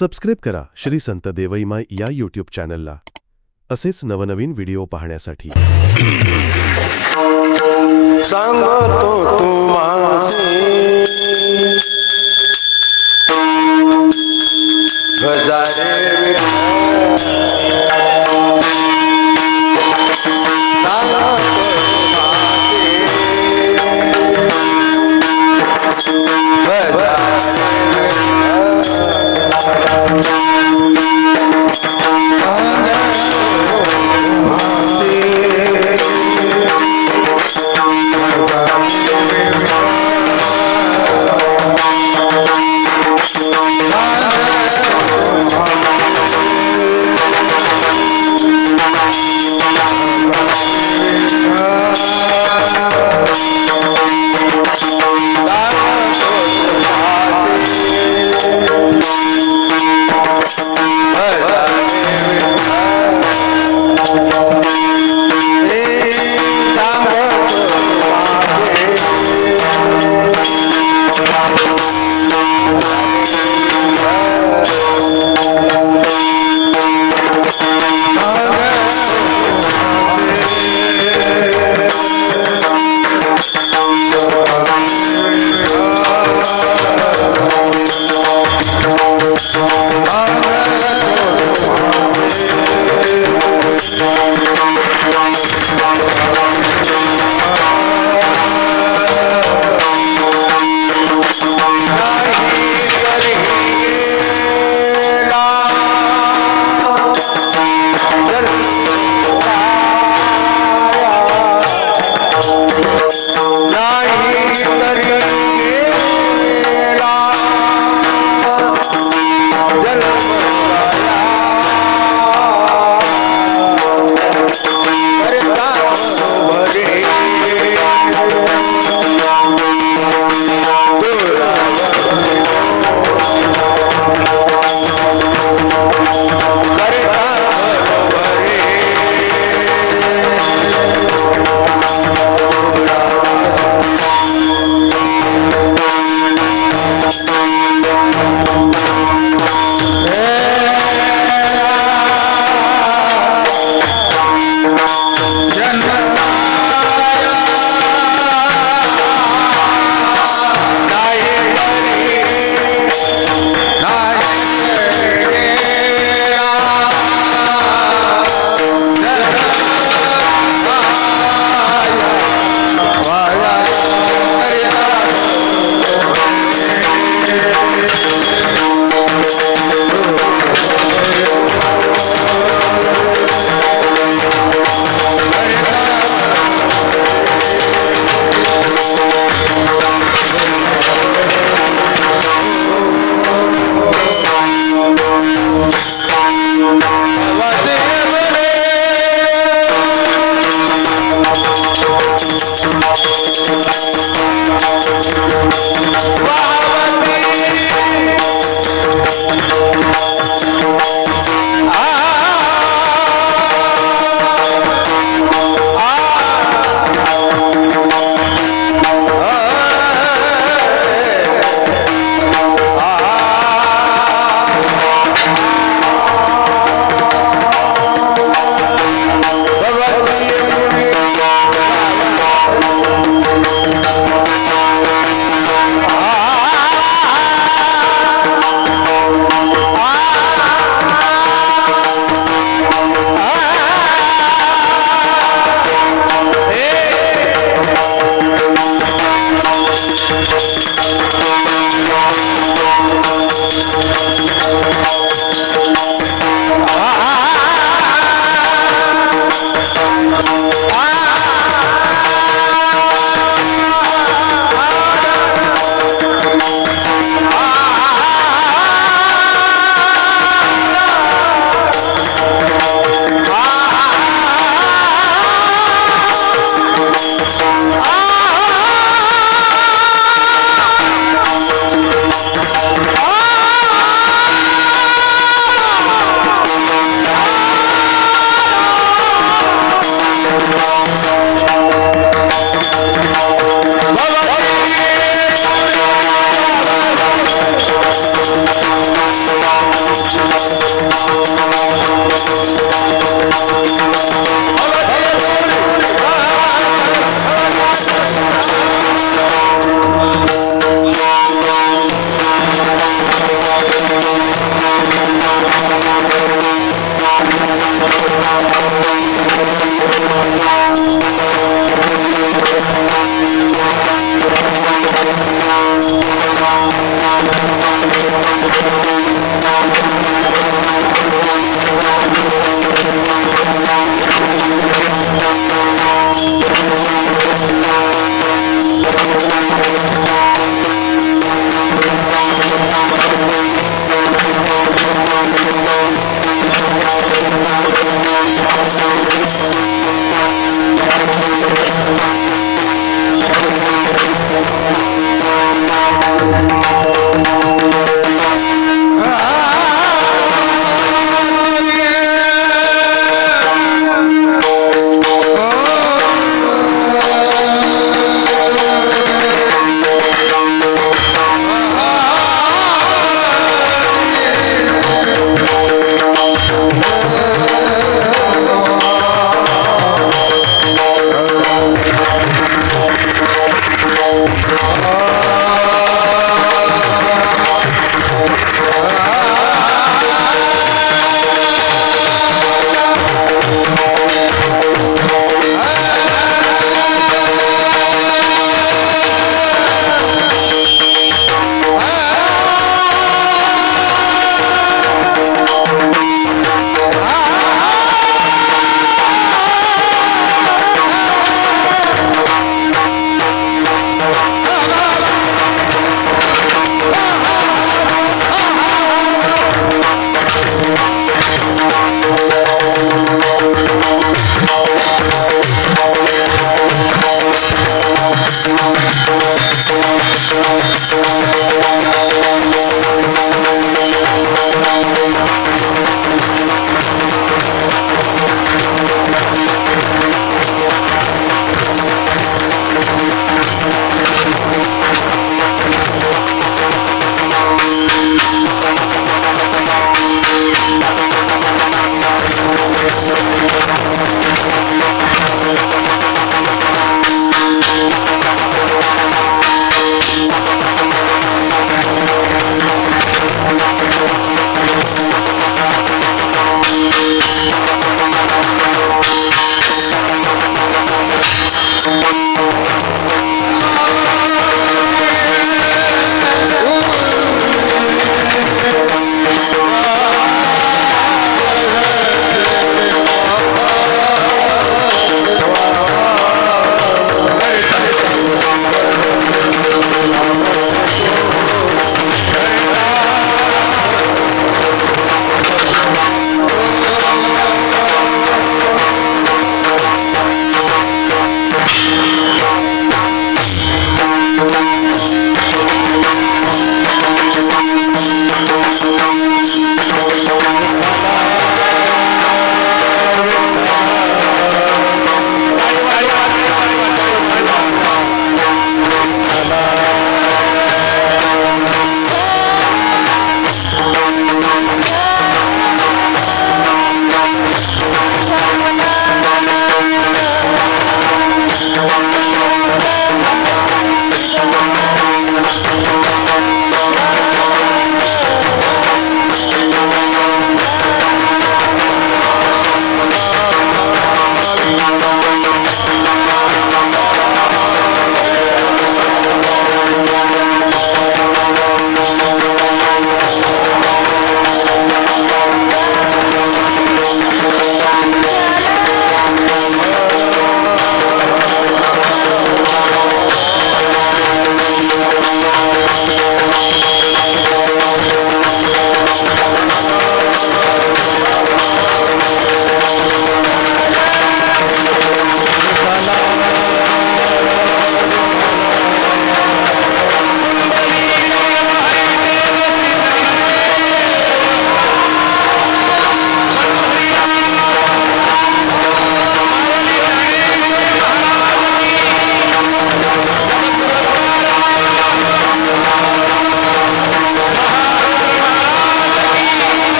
Subscribe करा श्री संत देवईमाई या YouTube चॅनलला असेच नवनवीन व्हिडिओ पाहण्यासाठी। सांगतो तुम्हासी गजारे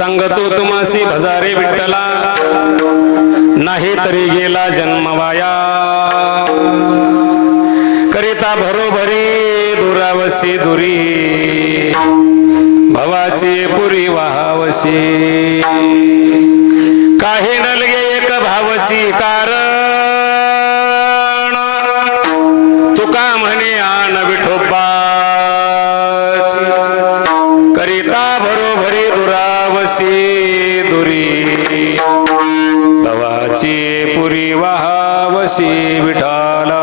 सांगतो तुम्हासी भजारे विठ्ठला नाही तरी गेला जन्म वाया करिता भरोभरी दुरावसी दुरी भवाची पुरी वाहावसी काही नलगे एक भावची कारण तुका म्हणे आण विठोबाची करिता भरोभरी दुरावसी दुरी भवाची पुरी वाहावसी विठाला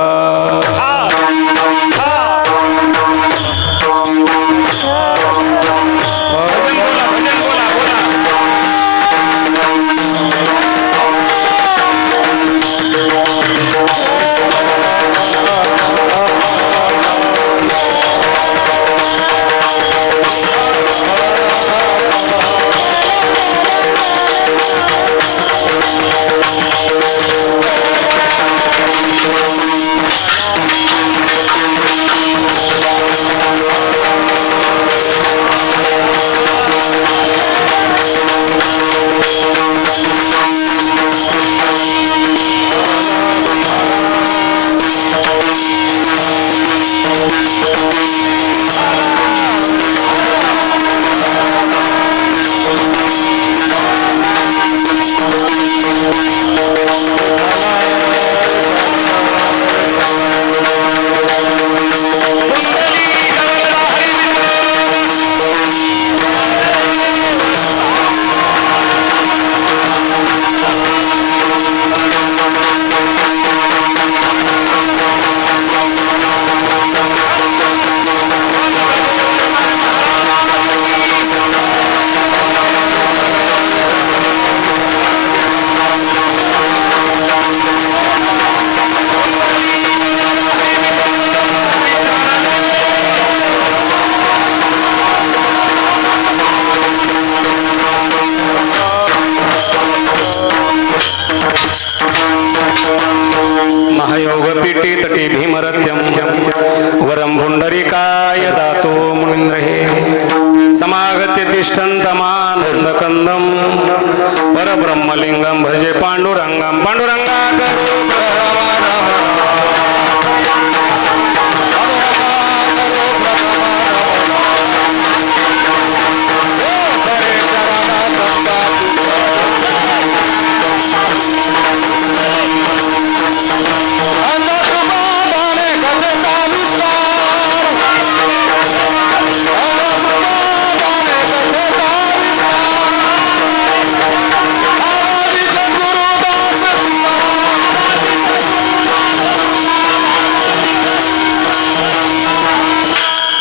महायोगपीठे तटे भीमरत्यं वरं पुंडरीकाय दातो मुनीन्द्र हे समागत्य तिष्ठन्तमानन्दकन्दं परब्रह्मलिङ्गं भजे पाण्डुरङ्गं पाण्डुरङ्गा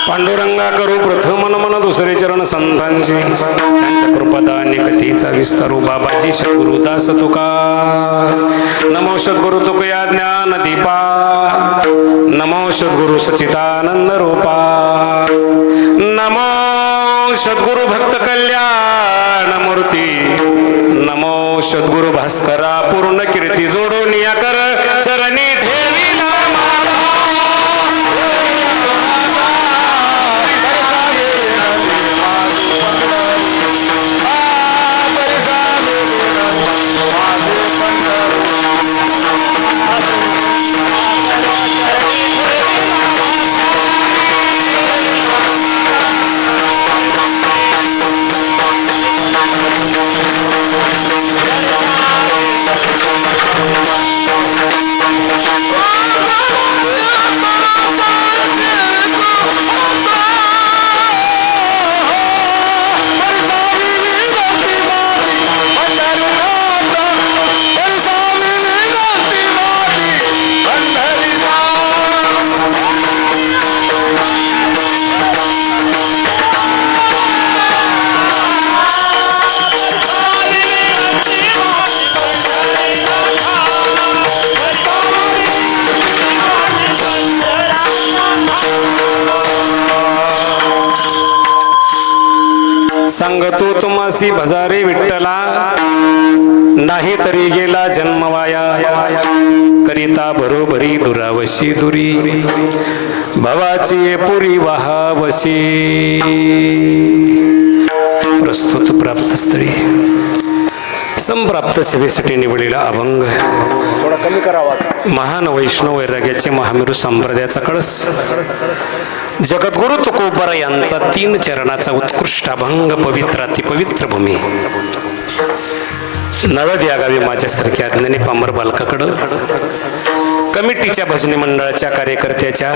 पांडुरंगा करू प्रथम नमन दुसरे चरण संतांचे त्यांच्या कृपादानी कथेचा विस्तारू बाबाजी सद्गुरुदास तुका नमो सद्गुरु तुकया ज्ञान दीपा नमो सद्गुरु सचितानंद रूपा नमो सद्गुरु भक्त कल्याण मूर्ती नमो सद्गुरु भास्करा पूर्ण कीर्ती जोडून या कर चरणी ठेवी सांगतो तुम्हासी भजारे विठ्ठला नाही तरी गेला जन्म वाया करिता बरोबरी दुरावशी दुरी भवाची पुरी वाहावशी प्रस्तुत प्राप्तस्थळी संप्राप्त सेवेसाठी निवडलेला अभंग महान वैष्णव वैराग्याचे महामेरू संप्रदायाचा कळस जगद्गुरु तुकोबरा यांचा 3 चरणाचा उत्कृष्ट अभंग पवित्र अतिपवित्र भूमी नळद या गावी माझ्यासारख्या अज्ञानी पामर बालकाकडं कमिटीच्या भजनी मंडळाच्या कार्यकर्त्याच्या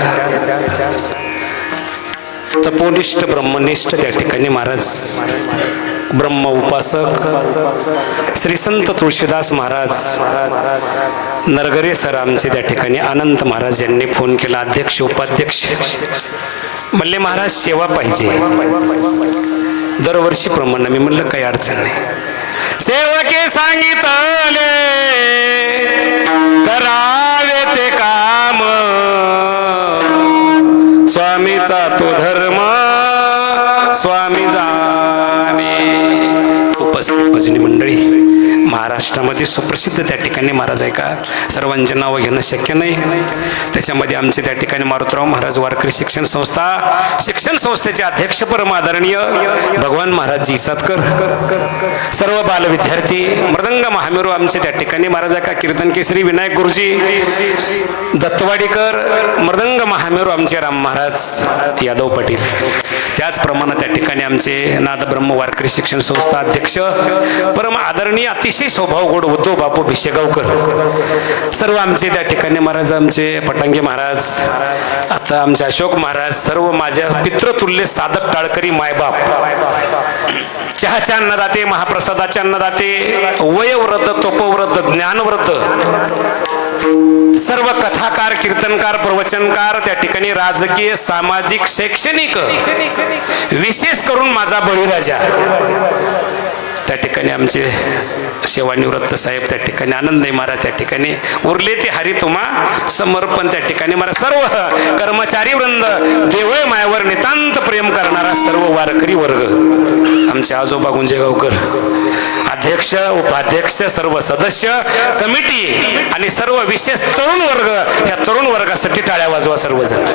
तपोनिष्ठ ब्रह्मनिष्ठ त्या ठिकाणी महाराज ब्रह्म उपासक श्री संत तुळशीदास महाराज नरगरे सर आमचे त्या ठिकाणी अनंत महाराज यांनी फोन केला अध्यक्ष उपाध्यक्ष म्हणले महाराज सेवा पाहिजे दरवर्षीप्रमाणे मी म्हणलं काही अडचण नाही सेवके सांगितले करावे ते काम स्वामीचा तो धर्म स्वामी जाणे उपस्थित भजनी मंडळी महाराष्ट्रामध्ये सुप्रसिद्ध त्या ठिकाणी महाराज आहे का सर्वांचे नावं घेणं शक्य नाही त्याच्यामध्ये आमचे त्या ठिकाणी मारुतराव महाराज वारकरी शिक्षण संस्थेचे अध्यक्ष परम आदरणीय भगवान महाराज जी सातकर सर्व बाल विद्यार्थी मृदंग महामेरू आमचे त्या ठिकाणी महाराज आहे का कीर्तन केसरी विनायक गुरुजी दत्तवाडीकर मृदंग महामेरू आमचे राम महाराज यादव पाटील त्याचप्रमाणे त्या ठिकाणी आमचे नाद ब्रह्म वारकरी शिक्षण संस्था अध्यक्ष परम आदरणीय अतिशय स्वभाव गोड उद्धव बापू भिशेगावकर सर्व आमचे त्या ठिकाणी महाराज आमचे पटांगे महाराज आता आमचे अशोक महाराज सर्व माझ्या पितृतुल्य साधक टाळकरी मायबाप चहाच्या अन्नदाते महाप्रसादाचे अन्नदाते वयव्रत तोपव्रत ज्ञानव्रत सर्व कथाकार कीर्तनकार प्रवचनकार त्या ठिकाणी राजकीय सामाजिक शैक्षणिक विशेष करून माझा बळीराजा त्या ठिकाणी आमचे सेवानिवृत्त साहेब त्या ठिकाणी आनंदई महाराज त्या ठिकाणी उरले ते हरी तुम्हा समर्पण त्या ठिकाणी मला सर्व कर्मचारी वृंद देवळ मायावर नितांत प्रेम करणारा सर्व वारकरी वर्ग आमचे आजोबा गुंजेगावकर अध्यक्ष उपाध्यक्ष सर्व सदस्य कमिटी आणि सर्व विशेष तरुण वर्ग या तरुण वर्गासाठी टाळ्या वाजवा सर्वजण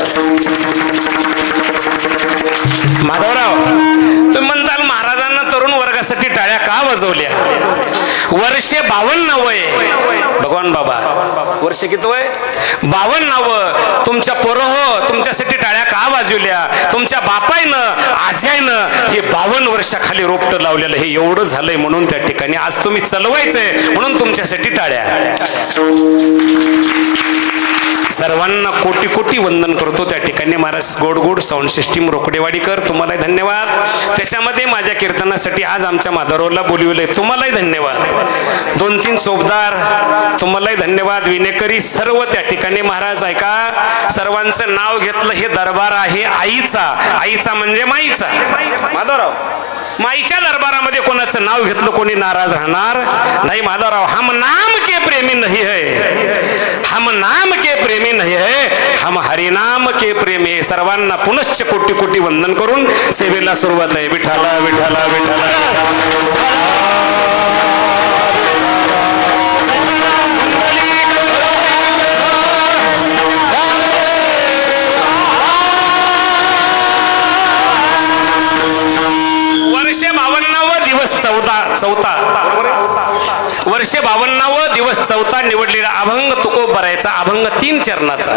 माधवराव तुम्ही म्हणताल महाराजांना तरुण वर्गासाठी टाळ्या का वाजवल्या वर्षे 52 वय भगवान बाबा वर्ष किती वय 52 तुमच्या पोरहो तुमच्यासाठी टाळ्या का वाजवल्या तुमच्या बापायनं आज्यानं हे 52 वर्षाखाली रोपटं लावलेलं हे एवढं झालंय म्हणून त्या ठिकाणी आज तुम्ही चलवायचंय म्हणून तुमच्यासाठी टाळ्या सर्वांना कोटी कोटी वंदन करतो त्या ठिकाणी महाराज गोड गोड साऊंड सिस्टीम रोकडेवाडीकर तुम्हालाही धन्यवाद त्याच्यामध्ये माझ्या कीर्तनासाठी आज आमच्या माधवरावला बोलविले तुम्हालाही धन्यवाद 2-3 चोपदार तुम्हालाही धन्यवाद विनेकरी सर्व त्या ठिकाणी महाराज ऐका सर्वांचं नाव घेतलं हे दरबार आहे आईचा म्हणजे माईचा माधवराव माईच्या दरबारामध्ये कोणाचं नाव घेतलं कोणी नाराज राहणार नाही माधवराव हम नाम के प्रेमी नहीं है हम नाम के प्रेमी नहीं है हम हरिनाम के प्रेमी सर्वांना पुनश्च कोटी कोटी वंदन करून सेवेला सुरुवात आहे विठाला विठाला विठाला वर्षे 52 दिवस चौथा निवडलेला अभंग तुकोबरायचा अभंग 3 चरणाचा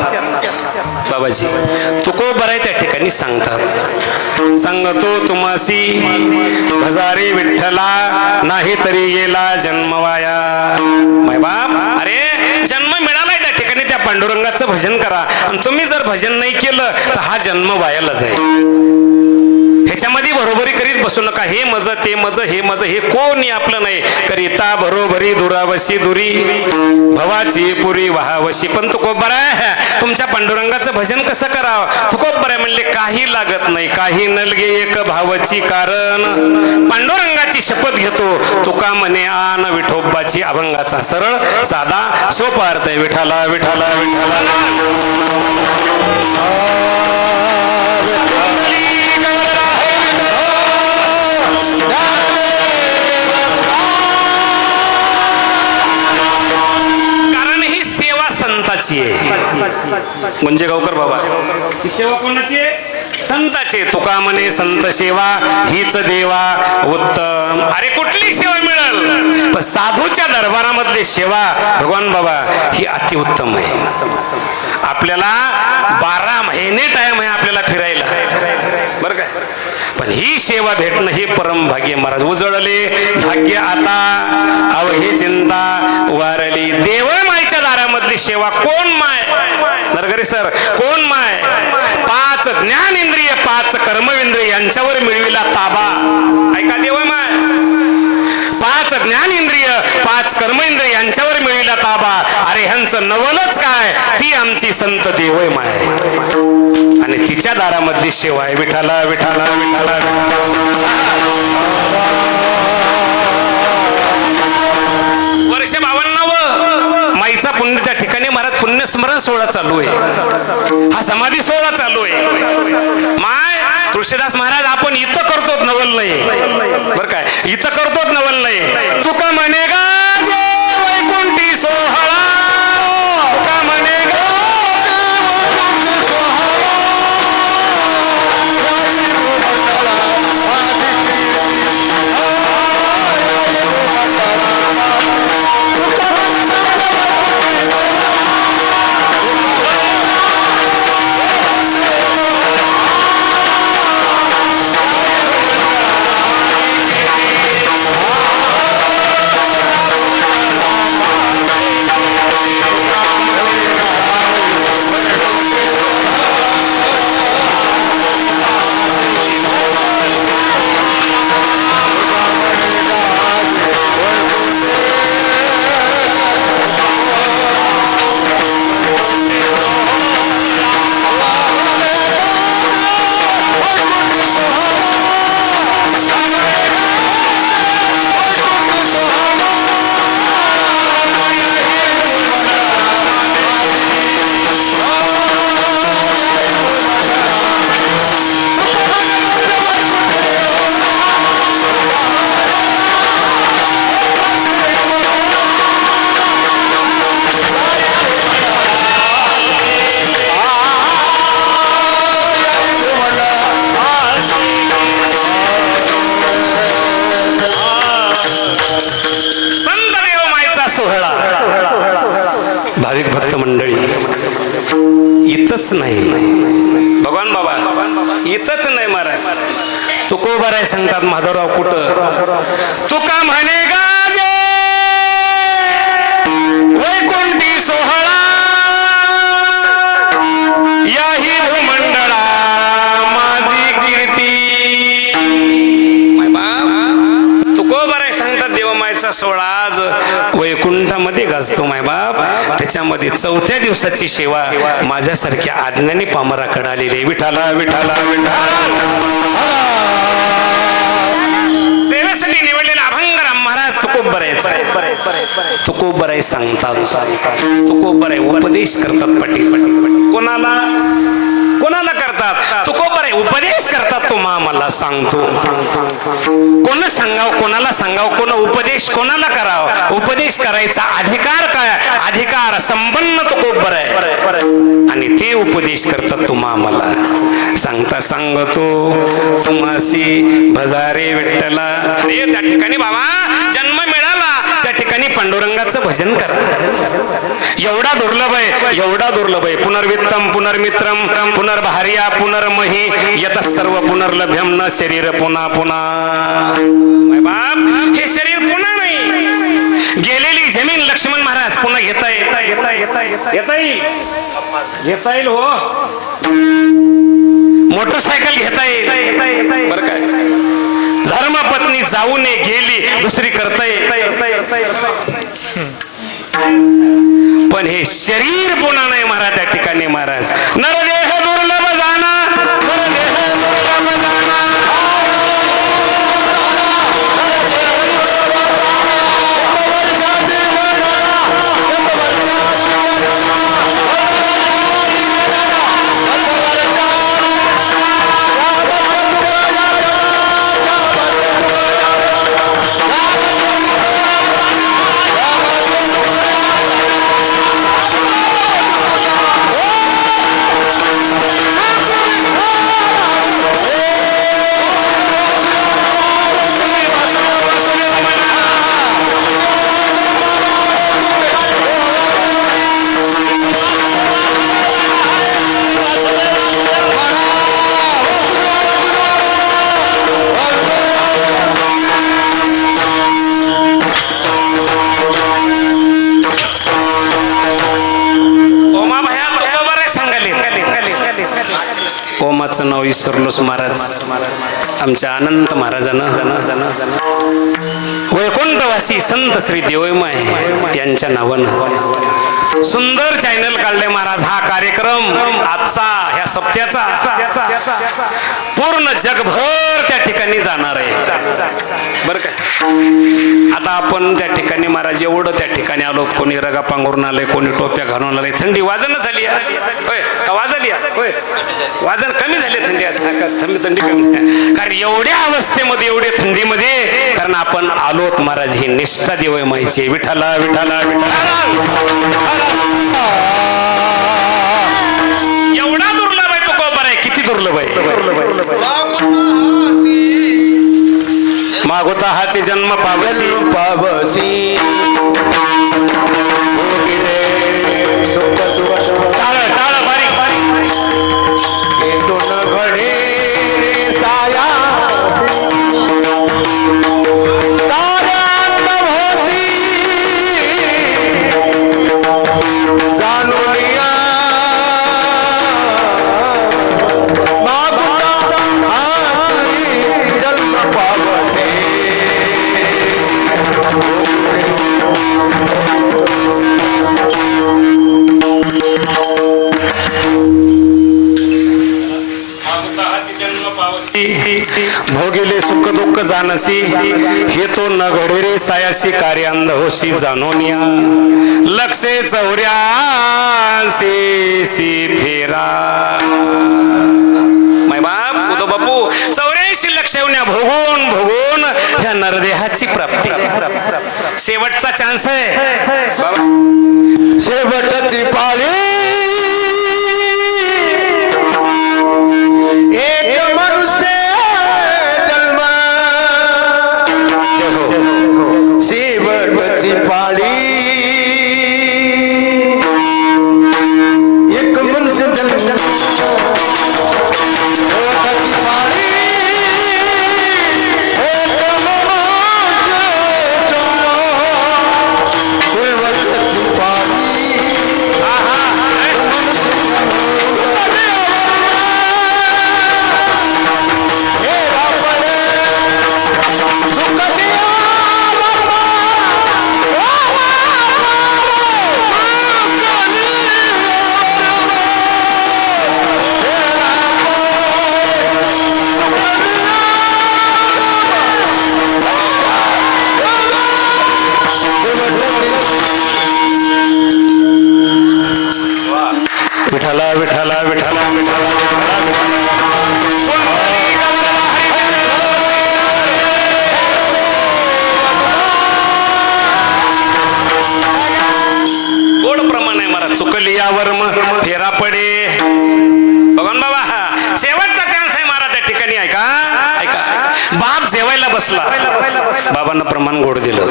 बाबाजी तुकोबराय त्या ठिकाणी सांगतात सांगतो तुम्हासी भजारे विठ्ठला नाही तरी गेला जन्म वाया माय बाप अरे जन्म मिळालाय त्या ठिकाणी त्या पांडुरंगाचं भजन करा आणि तुम्ही जर भजन नाही केलं तर हा जन्म वायाला जाईल ह्याच्यामध्ये बरोबरी करीत बसू नका हे मज ते मज हे मज हे कोणी आपलं नाही करिता बरोबरी दुरावशी दुरी भवाची पुरी वाहावशी पण तुकोबराय तुमच्या पांडुरंगाचं भजन कसं करावं तुकोबराय म्हणले काही लागत नाही काही नलगे एक भावाची कारण पांडुरंगाची शपथ घेतो तुका म्हणे आन विठोबाची अभंगाचा सरळ साधा सोपा अर्थ आहे विठाला विठाला विठाला गुंजेगावकर बाबा ही सेवा कोणाची आहे संताचे तुका म्हणे संत सेवा हीच देवा उत्तम. अरे कुठली सेवा मिळेल पण साधूच्या दरबारामधली सेवा भगवान बाबा ही अतिउत्तम आहे. आपल्याला 12 महिने टाइम आहे आपल्याला फिरायला बरं काय, पण ही सेवा भेटणं हे परम भाग्य. महाराज उजळले भाग्य आता अवघे चिंता वारली. देव माईच्या दारामधली सेवा कोण माय नरगरे सर कोण माय. 5 ज्ञानेंद्रिय 5 कर्मेंद्रिय यांच्यावर मिळविला ताबा. ऐका देव माय 5 ज्ञानेंद्रिय 5 कर्मेंद्रिय यांच्यावर मिळविला ताबा. अरे ह्यांचं नवलच काय ती आमची संत देवय माय आणि तिच्या दारामधली सेवा आहे. विठाला विठाला विठाला. वर्ष 52 माईचा पुण्य त्या ठिकाणी महाराज पुण्यस्मरण सोहळा चालू आहे. हा समाधी सोहळा चालू आहे. माय तुळशीदास महाराज आपण इथं करतो नवल नाही बर काय, इथं करतो नवल नाही. तुका म्हणे गा जे वैकुंठी सोहळा, तुका म्हणे गा भाविक भक्त मंडळी इथंच नाही भगवान बाबा इथंच नाही महाराज. तुकोबा राय सांगतात माधवराव कुठं तुका म्हणे गाजे वैकुंठी सोहळा याही भूमंडळा माझी कीर्ती. तुकोबा राय सांगतात देवमायचा सोहळा आज वैकुंठामध्ये गाजतो माय बाप. त्याच्यामध्ये 4थ्या दिवसाची सेवा माझ्यासारख्या आज्ञानी पामराकडे आलेली. विठाला विठाला विठाला. सेवेसाठी निवडलेला अभंगराम महाराज तुकोबरायचा तुकोबराय सांगतात तुकोबराय उपदेश करतात. पाटील कोणाला कोणाला करतात तुकोबराय उपदेश करतात. तो मला सांगतो कोण सांगाव कोणाला सांगाव कोण उपदेश कोणाला कराव. उपदेश करायचा अधिकार काय अधिकार संपन्न तुकोबराय आणि ते उपदेश करतात. तुम्हा मला सांगता सांगतो तुम्हासी भजारे विठ्ठला. अरे त्या ठिकाणी बाबा जन्म मिळाला त्या ठिकाणी पांडुरंगाचं भजन करा. एवढा दुर्लभ आहे एवढा दुर्लभ आहे. पुनर्वित्तम पुनर्मित्रम पुनर्भार्या पुनर्मही यत सर्व पुनर्लभ्यम न शरीर पुन्हा पुन्हा. बाप हे शरीर पुन्हा नाही. गेलेली जमीन लक्ष्मण महाराज पुन्हा घेता येईल हो. मोटरसायकल घेता येईल बर काय. धर्मपत्नी जाऊ नये गेली दुसरी करता येईल पण हे शरीर पुन्हा नाही महाराज. त्या ठिकाणी महाराज नरदेह दुर्लभ जाना नरदेह दुर्लभ जाना. ओमाचं नाव विसरलोच महाराज. आमच्या अनंत महाराजांना वैकुंठवासी संत श्री देवयमाय यांच्या नावानं सुंदर चॅनल काढले महाराज. हा कार्यक्रम आजचा ह्या सप्त्याचा पूर्ण जगभर त्या ठिकाणी जाणार आहे बरं काय. आता आपण त्या ठिकाणी महाराज एवढं त्या ठिकाणी आलो, कोणी रगा पांघरून आलंय, कोणी टोप्या घालून आलंय. थंडी वाजन झाली होय का? वाजली होय, वाजन कमी झाले थंडी. थंडी कमी झाली कारण एवढ्या अवस्थेमध्ये, एवढ्या थंडीमध्ये, कारण आपण आलोत महाराज ही निष्ठा देवयमायची. विठाला विठाला विठाला एवढा दुर्लभ आहे तो कोबर आहे. किती दुर्लभ आहे. मागोता हाचे जन्म पावसी पावसी टाळ टाळ बारीक बारीक दोन घडे रे साया ताऱ्यांत भासी जाणूनिया मागुता हाती जन्म पावसे. भोगिले सुख दुःख जानसी हे तो न घडे रे सायासी कार्यांध होशी जाणोनिया लक्षे चौऱ्यासी फेरा. माय बाप उदो बापू 84 लक्ष येऊन भोगून भोगून ह्या नरदेहाची प्राप्ती. शेवटचा चान्स आहे बाबा. शेवटची पाळी एक मनुष्य जन्म. शेवटची पाळी एक मनुष्य जन्म. शेवटची पाळी एक मनुष्य जन्म. शेवटची पाळी विठाला विठाला विठाला विठाला गोड प्रमाण आहे मला. चुकली यावर मग फेरा पडे. भगवान बाबा शेवटचा चान्स आहे महाराज त्या ठिकाणी. ऐका ऐका. बाप जेवायला बसला, बाबांना प्रमाण गोड दिलं.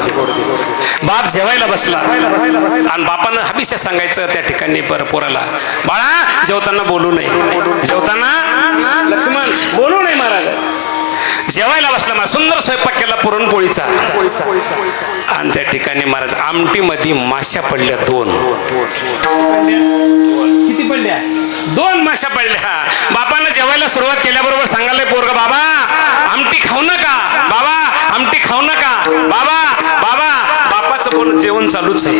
बाप जेवायला बसला आणि बापानं हबीशा सांगायचं त्या ठिकाणी पोराला, बाळा जेवताना बोलू नये, जेवताना लक्ष्मण बोलू नये. महाराज जेवायला बसला, मला सुंदर स्वयंपाक केला पुरणपोळीचा आणि त्या ठिकाणी महाराज आमटी मध्ये माश्या पडल्या 2. किती पडल्या? 2 माश्या पडल्या. बापानं जेवायला सुरुवात केल्याबरोबर सांगायला पोरगा, बाबा आमटी खाऊ नका, बाबा आमटी खाऊ नका, बाबा बाबा. बापाचं पूर्ण जेवण चालूच आहे.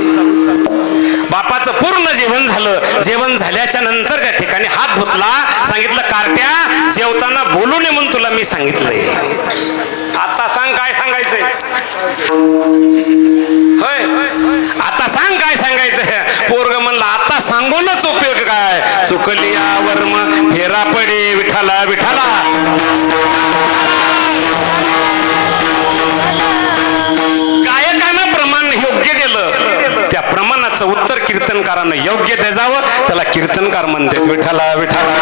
बापाचं पूर्ण जेवण झालं. जेवण झाल्याच्या नंतर त्या ठिकाणी हात धुतला, सांगितलं कार्ट्या जेवताना बोलू नये म्हणून तुला मी सांगितलंय. आता सांग काय सांगायचंय. होय आता सांग काय सांगायचंय. पोरग म्हणलं आता सांगूनच उपयोग काय. चुकली यावर मग फेरा पडे. विठाला विठाला गायकानं प्रमाण योग्य दिलं, त्या प्रमाणाचं उत्तर कीर्तनकारानं योग्य द्यावं. त्याला कीर्तनकार म्हणतात. विठाला विठाला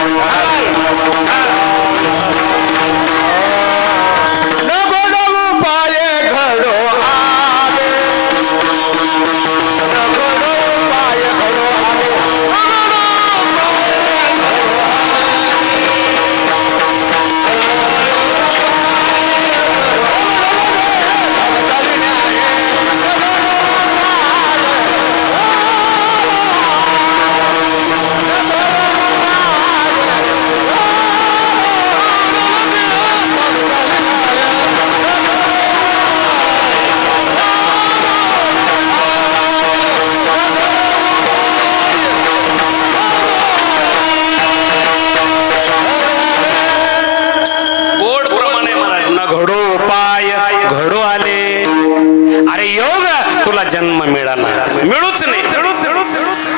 जन्म मिळाला मिळूच नाही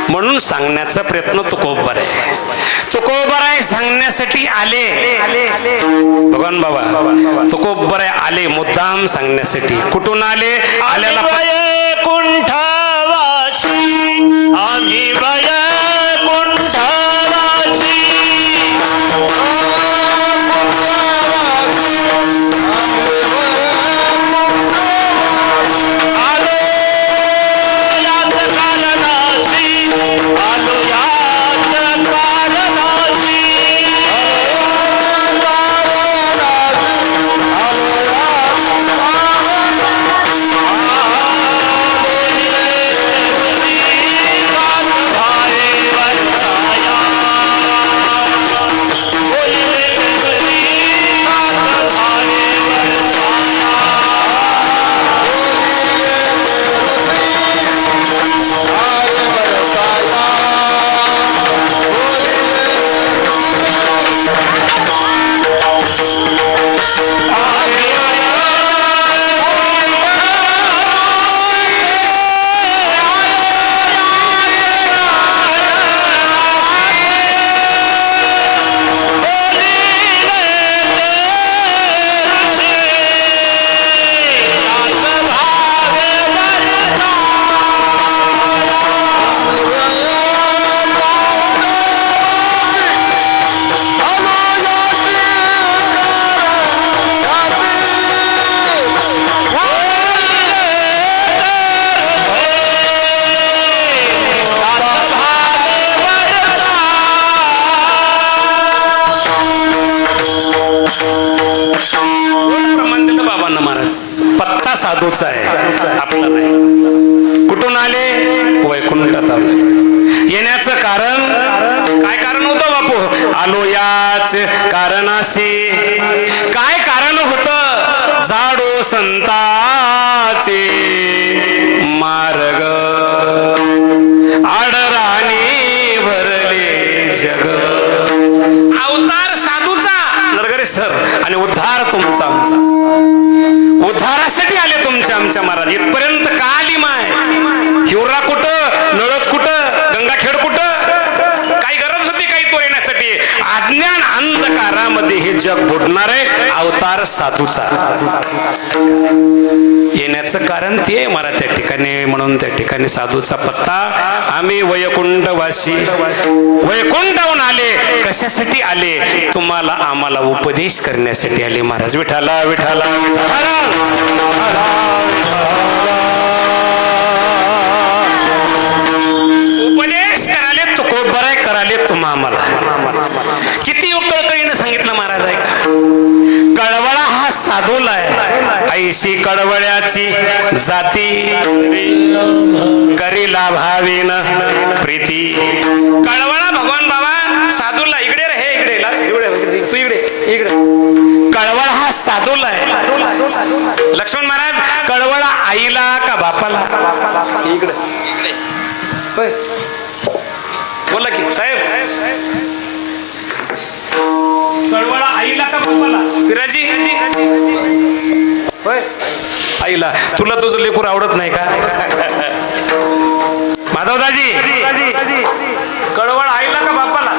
म्हणून सांगण्याचा प्रयत्न तुकोबर आहे. तुकोबर आहे सांगण्यासाठी आले भगवान बाबा. तुकोबर आहे आले मुद्दाम सांगण्यासाठी. कुठून आले? आल्याला कुंठवासी आम्ही कुंठवासी आलो यात कालनासी आलो यात कालनासी बाबांना महाराज पत्ता साधूचा आहे आपला नाही. कुठून आले? वैकुंठात आले. येण्याचं कारण काय कारण होतं बापू? आलो याच कारणाशी. काय कारण होतं? जाडो संताचे मार्ग आडराणी भरले जग. अवतार साधूचा नरगरे सर आणि उद्धार तुमचा आमचा. उद्धारासाठी आले तुमच्या आमच्या महाराज. इथपर्यंत का आली माय? हिवरा कुठं, नळद कुठं, गंगाखेड कुठं? काही गरज होती काही तो येण्यासाठी? अज्ञान अंधकारामध्ये हे जग बुडणार आहे. अवतार साधूचा येण्याचं कारण ते मला त्या ठिकाणी. म्हणून त्या ठिकाणी साधूचा पत्ता. आम्ही वैकुंठवासी. वैकुंठाहून आले. कशासाठी आले? तुम्हाला आम्हाला उपदेश करण्यासाठी आले महाराज. विठाला विठाला विठाला. उपदेश कराले तुकोबर कराले तुम्हा आम्हाला. किती कळकळीनं सांगितलं महाराज आहे का? कळवळा हा साधूला आहे. ऐशी कळवळ्याची जाती करी लाभावीन प्रीती. कळवळा भगवान बाबा साधूला. इकडे रे, हे इकडे तू इकडे इकडे. कळवळा हा साधूला आहे. लक्ष्मण महाराज कळवळा आईला का बापाला? इकडे बोला की साहेब. कळवळा आईला का बापाला? विराजी आईला. तुला तुझं लेकूर आवडत नाही का माधवदाजी? कळवळ आईला का बापाला?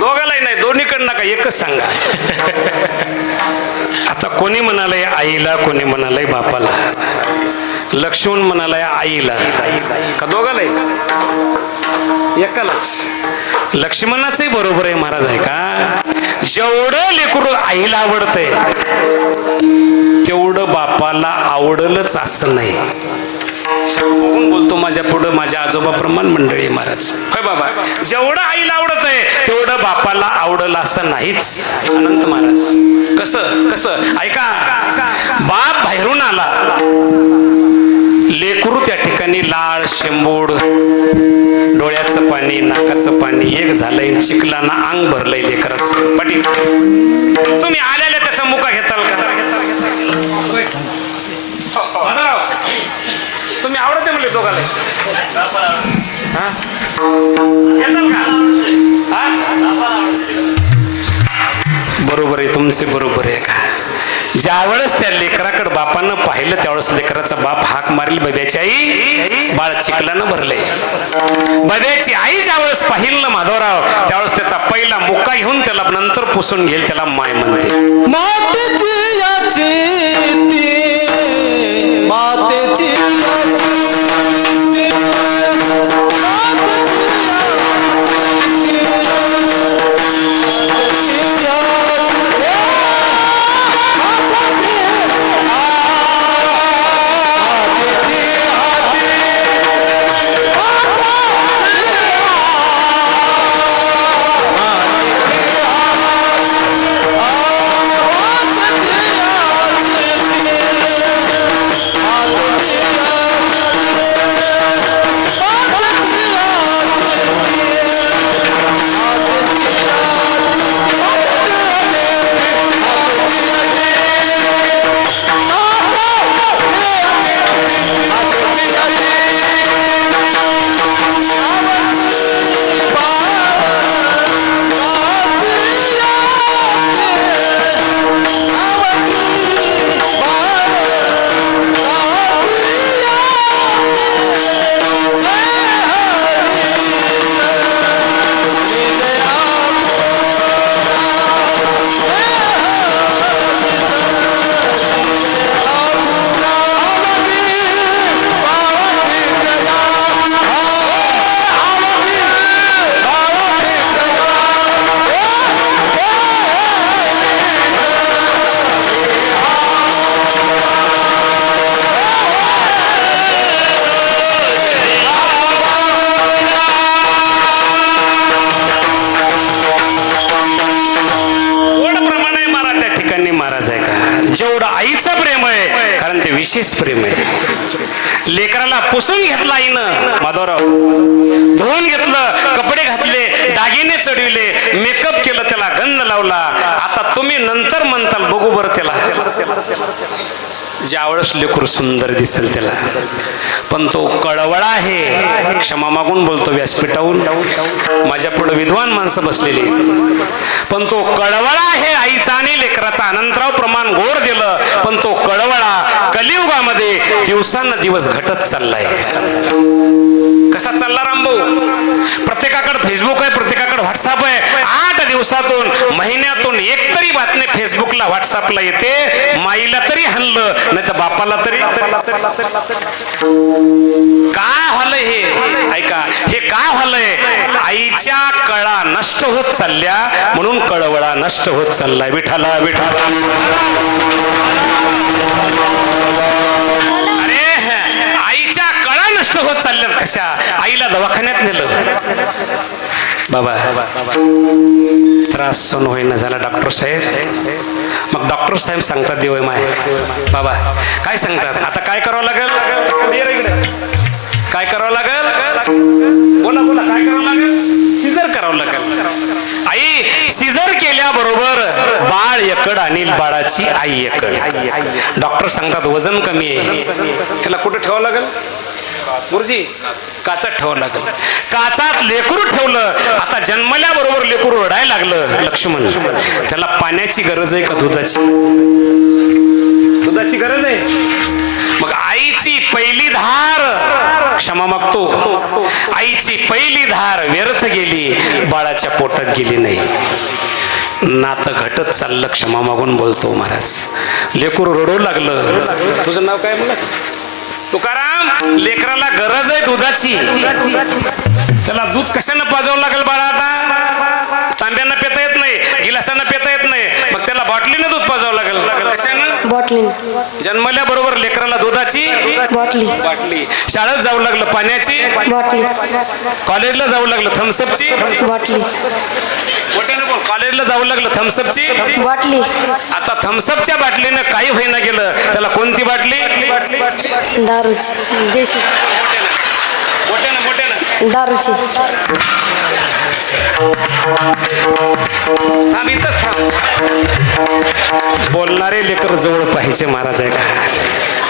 दोघालाही नाही, दोन्हीकडनं का एकच सांगा. आता कोणी म्हणालंय आईला, कोणी म्हणालंय बापाला. लक्ष्मण म्हणालाय आईला का दोघालाही? एकालाच. लक्ष्मणाचंही बरोबर आहे महाराज आहे का? जेवढं लेकरू आईला आवडतंय तेवढं बापाला आवडलंच असं नाही. बघून बोलतो माझ्या पुढं माझ्या आजोबाप्रमाण मंडळी महाराज. होय बाबा, जेवढं आईला आवडत आहे तेवढं बापाला आवडलं असं नाहीच. अनंत महाराज कसं कसं ऐका. बाप बाहेरून आला, लेकरू त्या ठिकाणी लाळ शेंबूड डोळ्याचं पाणी नाकाचं पाणी एक झालंय. चिखलाना अंग भरलंय लेकराचं. पाटील तुम्ही आल्याला त्याचा मुका घेताल का? तुम्ही आवडते म्हणले दोघाला बरोबर आहे तुमचे. बरोबर आहे का? ज्यावेळेस त्या लेकराकडे बापानं पाहिलं त्यावेळेस लेकराचा बाप हाक मारेल, बब्याची आई, बाळ चिखलानं भरले. बब्याची आई ज्यावेळेस पाहिलं ना माधवराव, त्यावेळेस त्याचा पहिला मुक्का घेऊन त्याला नंतर पुसून घेईल, त्याला माय म्हणते. मातेची याची ती, मातेची याची ती, जेवढं आईचं प्रेम आहे, कारण ते विशेष प्रेम आहे. लेकराला पुसून घेतला आईनं माधवराव, धुवून घेतलं, कपडे घातले, दागिने चढविले, मेकअप केलं, त्याला गंध लावला. आता तुम्ही नंतर म्हणताल बघू बरं त्याला, ज्यावेळेस लेकरू सुंदर दिसेल त्याला, पण तो कळवळा आहे. क्षमा मागून बोलतो व्यासपीठाहून, माझ्या पुढे विद्वान माणसं बसलेली, पण तो कळवळा आहे. आईचा आणि लेकराचा अनंतराव प्रमाण गोड दिलं, पण तो कळवळा कलियुगामध्ये दिवसांदिवस घटत चाललाय. कसा चालला रामभाऊ? प्रत्येकाकडे फेसबुक आहे, प्रत्येकाकडे व्हॉट्सअप आहे. 8 दिवसातून महिन्यातून एक तरी बातमी फेसबुकला व्हॉट्सअपला येते. माईला तरी हाणलं, नाही तर बापाला तरी. काय झालंय हे? ऐका, हे काय झालंय? आईच्या कळा नष्ट होत चालल्या, म्हणून कळवळा नष्ट होत चाललाय. विठाला विठाला. नष्ट होत चालल्यात. कशा? आईला दवाखान्यात नेलं, बाबा त्रास सहन होईना झाला डॉक्टर साहेब. मग डॉक्टर साहेब सांगतात, देव माय बाबा काय सांगतात, आता काय करावं लागेल? काय करावं लागेल? बोला बोला, काय करावं लागेल? सिझर करावं लागेल. आई सिझर केल्याबरोबर बाळ एकड आणि बाळाची आई एकड. डॉक्टर सांगतात वजन कमी आहे, त्याला कुठं ठेवावं लागेल? गुरुजी काचात ठेवावं लागेल. काचात लेकरू ठेवलं. आता जन्मल्याबरोबर लेकरू रडायला लागलं. लक्ष्मण, त्याला पाण्याची गरज आहे का दुधाची? दुधाची गरज आहे. मग आईची पहिली धार, क्षमा मागतो, आईची पहिली धार व्यर्थ गेली, बाळाच्या पोटात गेली नाही. नातं घटत चाललं. क्षमा मागून बोलतो महाराज. लेकरू रडू लागलं. तुझं नाव काय म्हणलं? तुकाराम. लेकराला गरज आहे दुधाची. त्याला दूध कशानं पाजावं लागेल बाळा? आता तांब्यानं पेता येत नाही, गिलासानं पेता येत नाही, मग त्याला बॉटलीनं दूध पाजावं लागेल. कशानं? बॉटली. जन्मल्याबरोबर लेकराला दुधाची बॉटली. बाटली. शाळेत जाऊ लागलं पाण्याची बॉटली. कॉलेजला जाऊ लागलं थम्सअपची बॉटली. कॉलेजला जाऊ लागलं थम्सअपची बॉटली. आता थम्सअपच्या बाटलीनं काही होईना गेलं, त्याला कोणती बाटली? दारूची. देशी. दारूची. थांब, इथंच थांब. बोलणारे लेकर जवळ पाहिजे महाराज.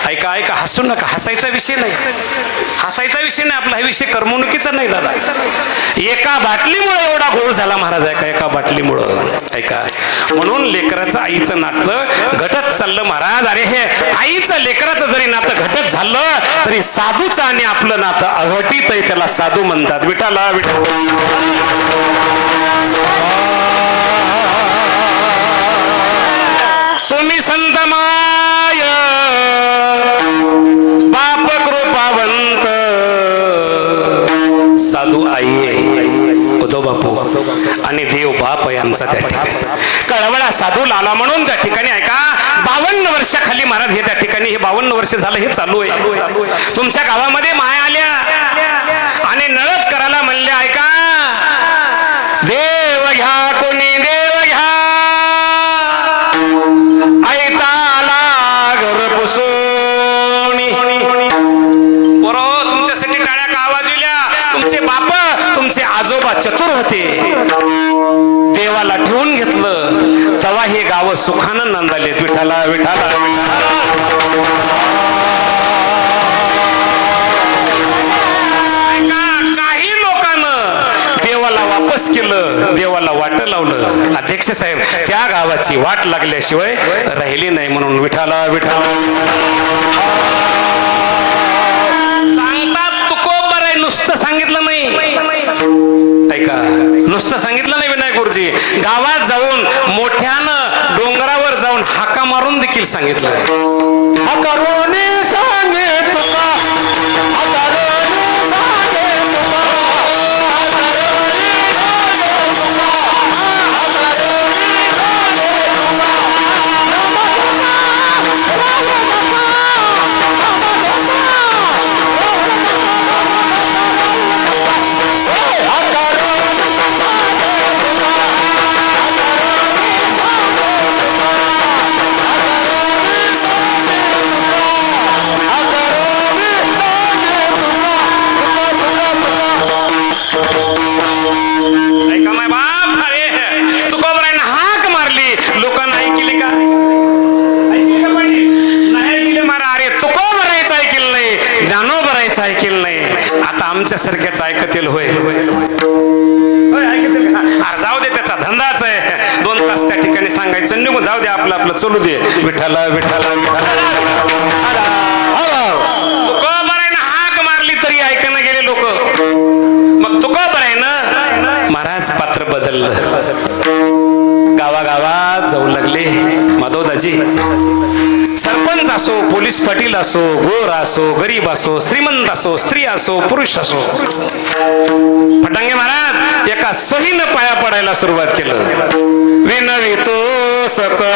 ऐका ऐका, हसू नका. हसायचा विषय नाही, हसायचा विषय नाही आपला. हा विषय करमणुकीचा नाही दादा. एका बाटलीमुळे एवढा घोळ झाला महाराज. ऐका, एका बाटलीमुळं. ऐका, म्हणून लेकराचं आईचं नातं घटत चाललं महाराज. अरे हे आईचं लेकराचं जरी नातं घटत झालं तरी साधूचं आणि आपलं नातं अघटित आहे, त्याला साधू म्हणतात. विठाला विठा तुम्ही संत माय बाप कृपावंत साधू आई आहे उद्धव बापू आणि देव बाप यांचा त्या ठिकाणी कळवळा साधू लाला म्हणून त्या ठिकाणी ऐका 52 वर्षाखाली महाराज हे त्या ठिकाणी हे 52 वर्ष झालं हे चालू आहे. तुमच्या गावामध्ये माया आल्या आणि नळद करायला म्हणले ऐका देव घ्या कोणी देव घ्या ऐताला घर पुसोणी पोरो तुमच्यासाठी टाळ्या का आवाज दिल्या. तुमचे बाप तुमचे आजोबा चतुर होते, देवाला ठेवून घेतलं तेव्हा हे गाव सुखानं नंदालेत. विठाला विठाला काही लोकांना देवाला वापस केलं, देवाला वाट लावलं. अध्यक्ष साहेब त्या गावाची वाट लागल्याशिवाय राहिली नाही. म्हणून विठाला विठाला सांगतात तुकोबर आहे, नुसतं सांगितलं नाही ऐका, नुसतं सांगितलं नाही विनायक गुरुजी, गावात जाऊन मोठ्यानं डोंगरावर जाऊन हाका मारून देखील सांगितलं. करोनी सांगे तुका ऐका माय बाप. अरे तुकोबरायनं हाक मारली, लोकांना ऐकली का? ऐकली का पाणी? नाही ऐकली मारा. अरे तुकोबरायचं ऐकलं नाही, ज्ञानोबरायचं ऐकलं नाही. आता आमच्यासारख्याच ऐकतील होय ऐकतील का? अरे जाऊ दे, त्याचा धंदाच आहे. 2 तास त्या ठिकाणी सांगायचं निघून जाऊ दे, आपलं आपलं चलू दे. विठाला विठाला तुकोबरायनं हाक मारली तरी ऐकणं गेले लोक. मग तुकोबरायनं महाराज पात्र बदललं, गावागावात जाऊ लागले. माधवदाजी सरपंच असो, पोलीस पाटील असो, गोर असो, गरीब असो, श्रीमंत असो, स्त्री असो, पुरुष असो, फटांगे महाराज एका सहीनं पाया पडायला सुरुवात केलं. विनवितो सकळ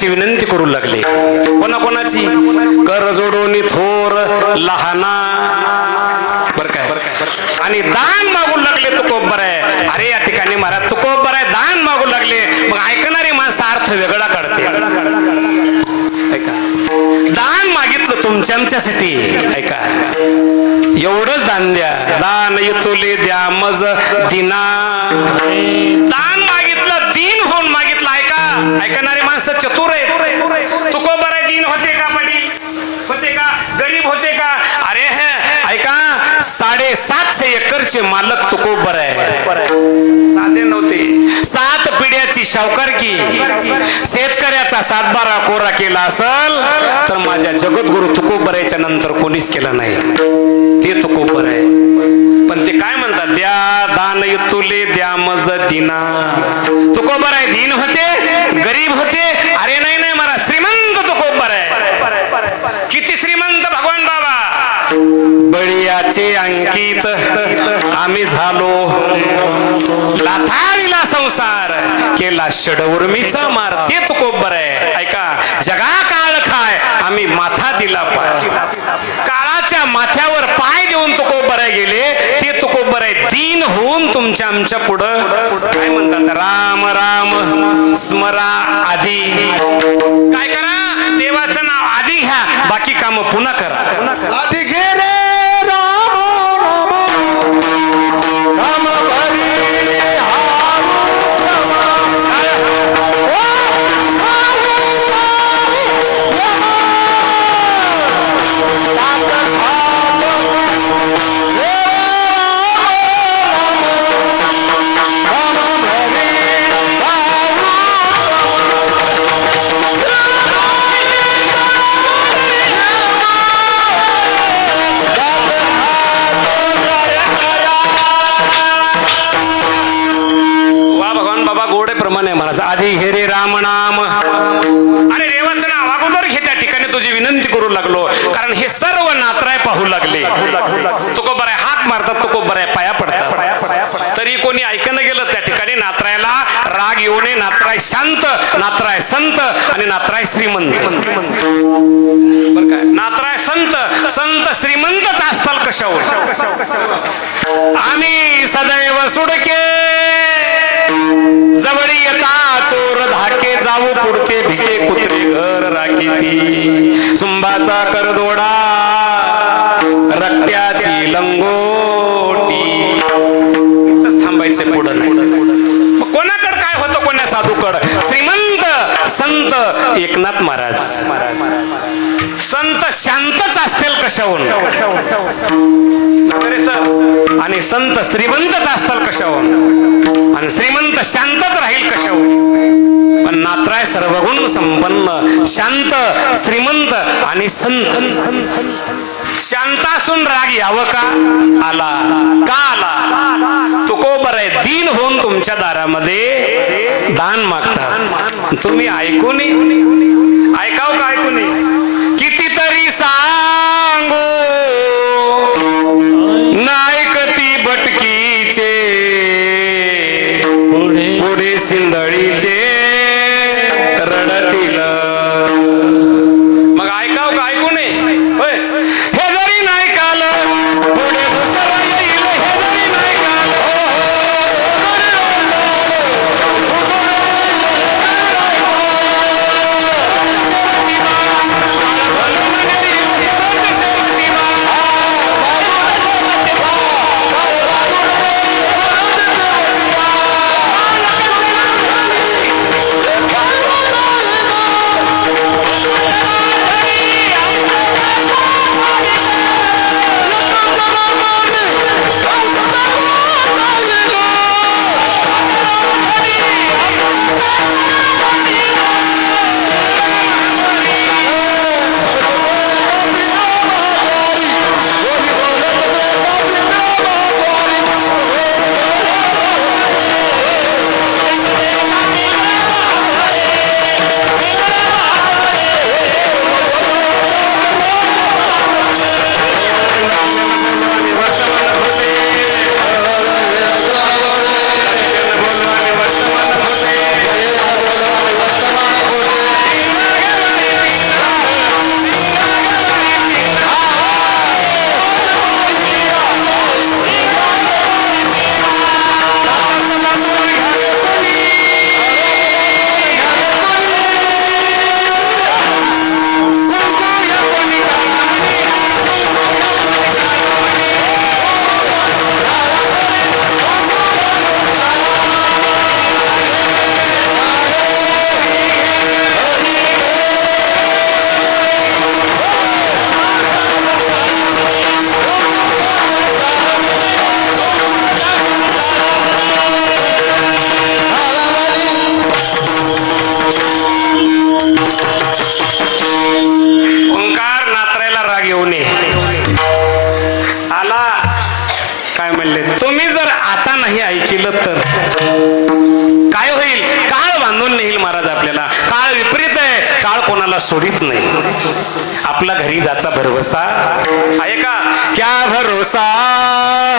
विनंती करू लागले. कोणाकोणाची? कर जोडून थोर लहाना बर काय आणि दान मागू लागले. तुकोबर आहे. अरे या ठिकाणी महाराज तुकोबर आहे, दान मागू लागले. मग ऐकणारी माणसं अर्थ वेगळा काढते. ऐका, दान मागितलं तुमच्या आमच्यासाठी. ऐका, एवढंच दान द्या. दान येतोले द्या मज दिना. दान मागितलं, दीन होऊन मागितलं. ऐका, ऐकणारी माणसं चतुर आहे. तुकोबर आहे, दीन होते का? पडी होते का? गरीब होते का? अरे ऐका, 750 एकरचे मालक तुकोबर आहे. साधे नव्हते. 7 पिढ्याची शावकारकी. शेतकऱ्याचा 7-12 कोरा केला असल तर माझ्या जगद्गुरु तुकोबरायच्या नंतर कोणीच केलं नाही. ते तुकोबर आहे. पण ते काय म्हणतात? द्या दान युतुले दीना तुकोबर आहे दीन होते गरीब होते अरे नाही नाही मला श्रीमंत तुकोबर आहे किती श्रीमंत भगवान बाबा बळीयाचे अंकित आम्ही झालो लाथाळीला संसार केला षडउर्मीचा मार ते तुकोबर आहे ऐका जगा काळ खाय आम्ही माथा दिला पाय काळाच्या माथ्यावर पाय देऊन तुकोबर आहे गेले ते तुकोबर आहे दीन होऊन तुमच्या आमच्या पुढं काय म्हणतात राम राम स्मरा आधी काय करा देवाचं नाव आधी घ्या बाकी काम पुन्हा करा आधी घे रे राम नाम राम हरी वा भगवान बाबा गोडे प्रमाणे महाराज आधी घे रे राम नाम अरे देवाचं नाव अगोदर घे त्या ठिकाणी तुझी विनंती करू लागलो कारण हे सर्व नात्राय पाहू लागले तुको बरं हात मारतात तुको बरं पाया पडतात तरी कोणी ऐकणं गेलं त्या ठिकाणी नात्रायला राग येऊ नये नात्राय शांत नात्राय संत आणि नात्राय श्रीमंत बरं काय नात्राय संत संत श्रीमंतच असताल कशावर आम्ही सदैव सुडके जवळी येता चोर धाके जाऊ पुढते भिके कुत्रे घर राखीती सुंबाचा करदोडा रक्त्याची लंगोटी इथंच थांबायचे पुढं नाही मग कोणाकडे काय होतं कोण्या साधूकड श्रीमंत संत एकनाथ महाराज संत शांतच असतील कशाहून आणि संत श्रीमंतच असतील कशाहून आणि श्रीमंत शांतच राहील कशाहून पण नात्राय सर्वगुण संपन्न शांत श्रीमंत आणि संत शांत असून राग यावं का आला का आला तुकोबर आहे दीन होऊन तुमच्या दारामध्ये दान मागतात तुम्ही ऐकू नये ऐकाव का ऐकू नये कितीतरी सांगू नायकती भटकीचे पुढे सिंधळीचे रडतील मग ऐकाव का ऐकू नये होय हे जरी नाही काल पुढे दुसरं येईल हे जरी नाही काल जर आता नाही ऐकलं तर काय होईल? काळ बांधून नेईल महाराज आपल्याला. काळ विपरीत आहे, काळ कोणाला सोडित नाही. आपला घरी जाचा भरवसा आहे का? क्या भरोसा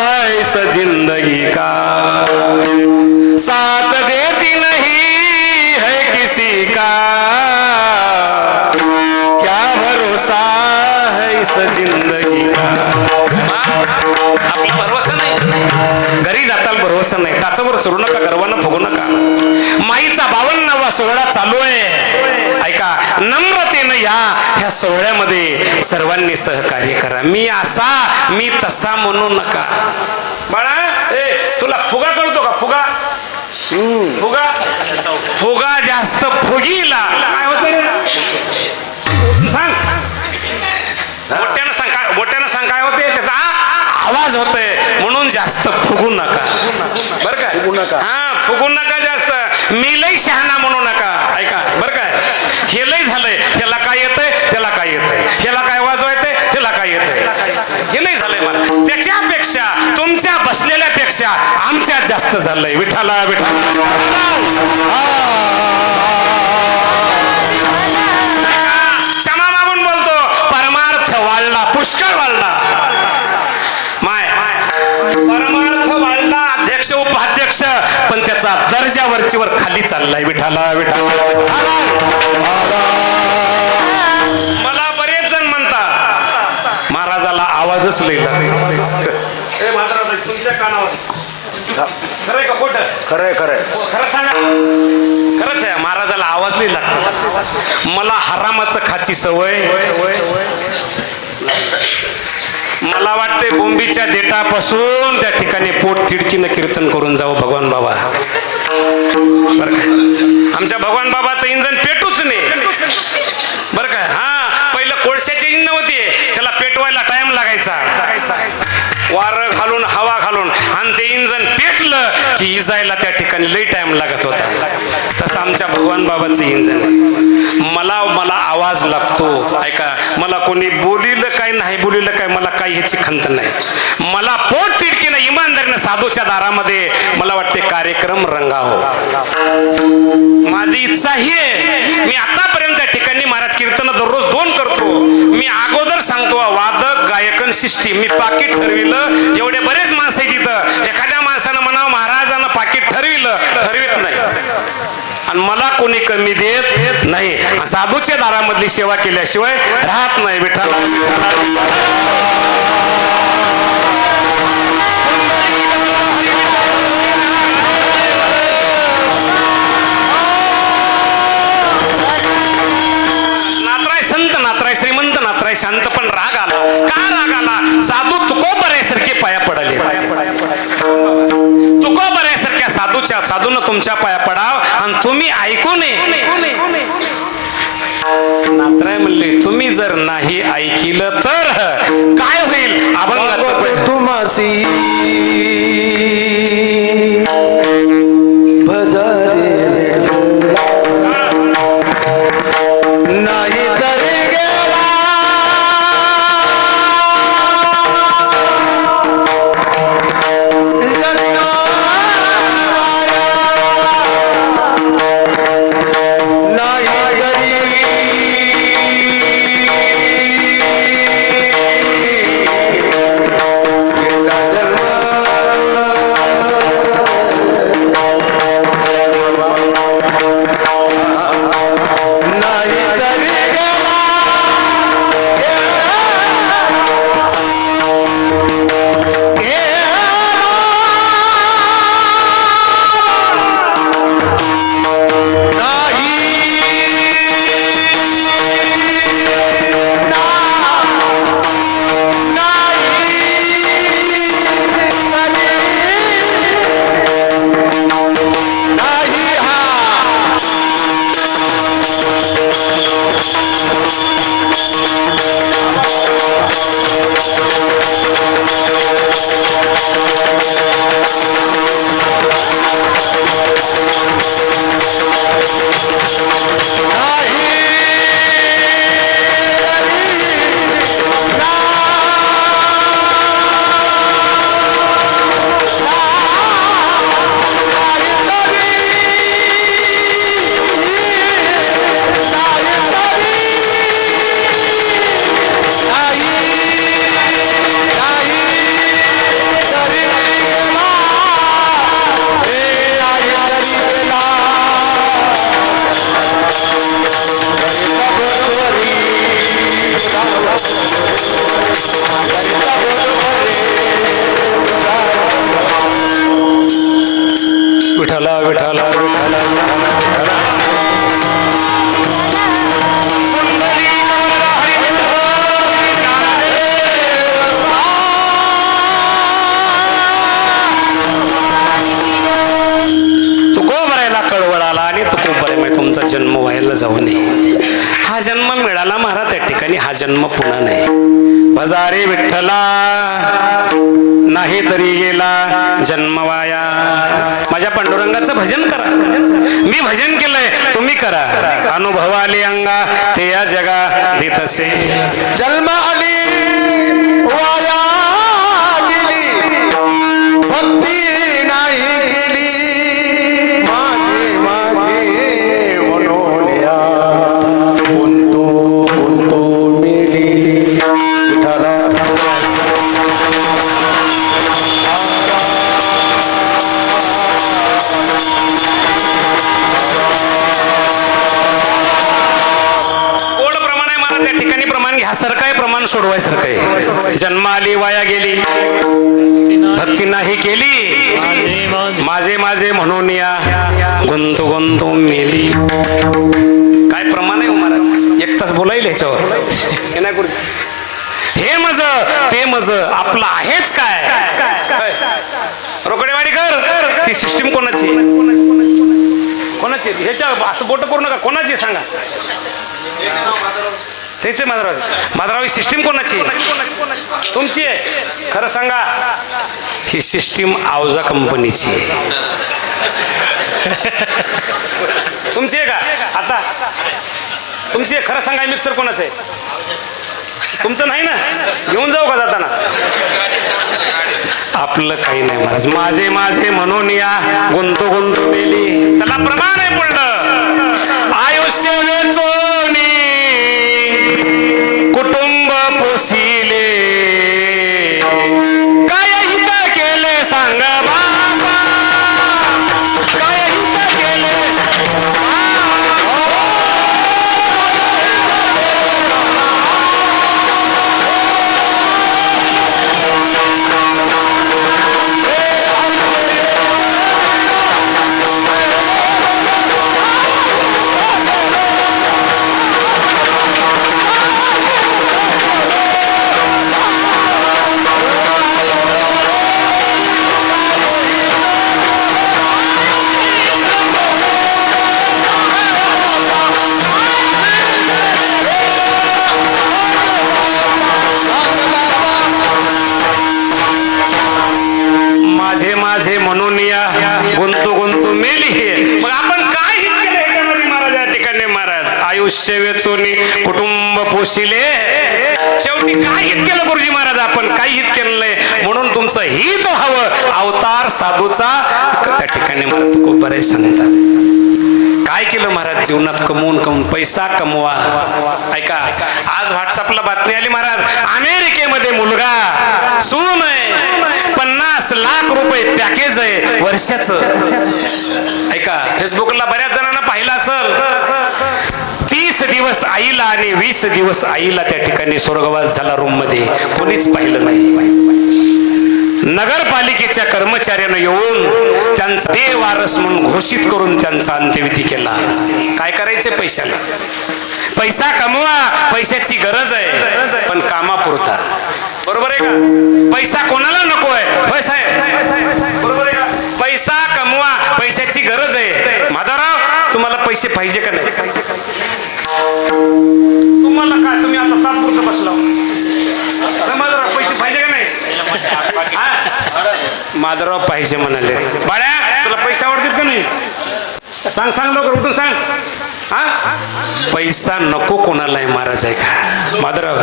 है इस जिंदगी का, साथ देती नहीं है किसी का, क्या भरोसा है इस जिंदगी का. आपला भरोसा नाही, घरी जाताल भरोसा नाही. टाचावर चढू नका, गर्वानं फुगू नका. माईचा 52वा सोहळा चालू आहे. ऐका, नम्रतेनं या ह्या सोहळ्यामध्ये सर्वांनी सहकार्य करा. मी असा मी तसा म्हणू नका. बाळा, तुला फुगा कळतो का? फुगा फुगा फुगा जास्त फुगीला काय होत रे? सांग मोठ्यानं सांग. काय मोठ्यानं सांग? काय होते? त्याचा आवाज होतोय म्हणून जास्त फुगू नका. बर का? फुगू नका. हा, फुगू नका जास्त. मी लई शहाणा म्हणू नका. ऐका बर काय, हे लई झालंय, ह्याला काय येतंय, त्याला काय येतंय, ह्याला काय वाजवायचंय, त्याला काय येतंय, हे लई झालंय मला. त्याच्यापेक्षा तुमच्या बसलेल्यापेक्षा आमच्यात जास्त झालंय. विठाला विठाला क्षमा मागून बोलतो. परमार्थ वाढला, पुष्कळ वाढला. परमार्थ वाढला, अध्यक्ष उपाध्यक्ष, पण त्याचा दर्जा वरचीवर खाली चाललाय. विठाला विठाला. मला बरेच जण म्हणतात महाराजाला आवाजच लई लागतो. तुमच्या कानावर खरंय का खोटं? खरंय खरंय. खरं सांगा. खरंच आहे, महाराजाला आवाज लई लागतो. मला हरामाचं खाची सवय. मला वाटते बोंबीच्या देठापासून त्या ठिकाणी पोट तिडकीनं कीर्तन करून जाऊ भगवान बाबा. बर का? आमच्या भगवान बाबाचं इंजन पेटूच नाही. बर का? हा, पहिलं कोळशाची इंजन होती, त्याला पेटवायला टाइम लागायचा. वारं घालून हवा घालून, आणि ते इंजन पेटलं की इजायला त्या ठिकाणी लई टाइम लागत होता. तसं आमच्या भगवान बाबाचं इंजन आहे. मला आवाज लागतो. ऐका, मला कोणी बोलिलं काय नाही बोलिलं काय, मला काही ह्याची खंत नाही. मला पोट तिडकीनं इमानदारीनं साधूच्या दारामध्ये मला वाटते कार्यक्रम रंगावं. माझी इच्छा ही आहे. मी आतापर्यंत त्या ठिकाणी महाराज कीर्तन दररोज 2 करतो. मी अगोदर सांगतो, वादक गायकन सिस्टीम मी पाकिट ठरविलं. एवढे बरेच माणसं आहे तिथं. एखाद्या माणसानं म्हणावं महाराजानं पाकिट ठरविलं, ठरवित नाही. आणि मला कोणी कमी देत नाही. साधूच्या दारामधली सेवा केल्याशिवाय राहत नाही. विठाला नातराय संत, नातराय श्रीमंत, नातराय शांत. पण राग आला का? राग आला साधू तुकोबऱ्यासारखे पाया पडले. तुकोबऱ्यासारख्या साधूनं तुमच्या पाया पडाव आणि तुम्ही ऐकू नये. नातराय म्हणले, तुम्ही जर नाही ऐकिलं तर काय होईल? अभंगाचं तुमासी भजारे नाही तर गेला नाही विठ्ठल विठ्ठल विठ्ठल तुकोबरायला कळवळ आला आणि तुकोबराय म्हणजे तुमचा जन्म व्हायला जाऊ नये. हा जन्म मिळाला महाराज त्या ठिकाणी, हा जन्म पुन्हा नाही. भजारे विठ्ठला नाही तरी गेला जन्म वाया. माझ्या पांडुरंगाचं भजन करा. मी भजन केलंय, तुम्ही करा. अनुभवाले अंगा ते या जगा देत असे. जन्म आली वाया गेली, भक्ती नाही केली. माझे माझे मनोनिया गुंतो गुंतो मेली. विठ्ठला कोड प्रमाण आहे महाराज त्या ठिकाणी. प्रमाण घ्यासारखं आहे, प्रमाण सोडवायसारखं आहे. जन्म आली वाया गेली, भक्ती नाही केली. माझे माझे म्हणून या गुंतू गुंतू मेली. काय प्रमाण आहे हो महाराज. एक तास बोलाईल ह्याच्यावर. हे नाही करू. हे मज ते मज आपलं आहेच काय. रोकडेवाडी कर. ही सिस्टीम कोणाची कोणाची ह्याच्या असं बोट करू नका. कोणाची सांगा. त्याचे माधवराव ही सिस्टीम कोणाची. तुमची आहे. खरं सांगा. ही सिस्टीम आवजा कंपनीची आहे. तुमची आहे का. आता तुमची आहे. खरं सांगा. मिक्सर कोणाचं आहे. तुमचं नाही ना. घेऊन जाऊ का जाताना. आपलं काही नाही महाराज. माझे माझे म्हणून या गुंतू गुंतू मेली. त्याला प्रमाण आहे पडलं. आयुष्य वेचोनी कुटुंब पोसिले. काय हित केले सांग बाबा. काय हित केले. माझे माझे म्हणून या गुंतू गुंतू मेली. मग आपण काय हित केलं ह्याच्यामध्ये महाराज या ठिकाणी. महाराज आयुष्य वेचोनी कुटुंब पोशिले. शेवटी काय हित केलं गुरुजी महाराज. आपण काही हित केलं नाही म्हणून तुमचं हित व्हावं. अवतार साधूचा त्या ठिकाणी महाराज खूप बरे सांगतात. काय केलं महाराज जीवनात. कमवून पैसा कमवा. ऐका आज व्हॉट्सअपला बातमी आली महाराज. अमेरिकेमध्ये मुलगा सून आहे, 50 लाख रुपये पॅकेज आहे वर्षाचं. ऐका फेसबुकला बऱ्याच जणांना पाहिलं असेल. 30 दिवस आईला आणि 20 दिवस आईला त्या ठिकाणी स्वर्गवास झाला रूम मध्ये. कोणीच पाहिलं नाही. नगरपालिकेच्या कर्मचाऱ्यानं येऊन त्यांचा बेवारस म्हणून घोषित करून त्यांचा अंत्यविधी केला. काय करायचे पैशाला. पैसा कमवा. पैशाची गरज आहे पण कामापुरता. बरोबर आहे का. पैसा कोणाला नको आहे. होय साहेब. बरोबर आहे का. पैसा कमवा. पैशाची गरज आहे. माधवराव तुम्हाला पैसे पाहिजे का नाही. तुम्हाला काय. तुम्ही आता तात्पुरतं बसला. माधवराव पैसे पाहिजे का नाही. माधवराव पाहिजे म्हणाले. बाळ्या तुला पैसे आवडतील का नाही. सांग सांग लवकर उठून सांग. हा पैसा नको कोणाला आहे महाराज. आहे का माधवराव.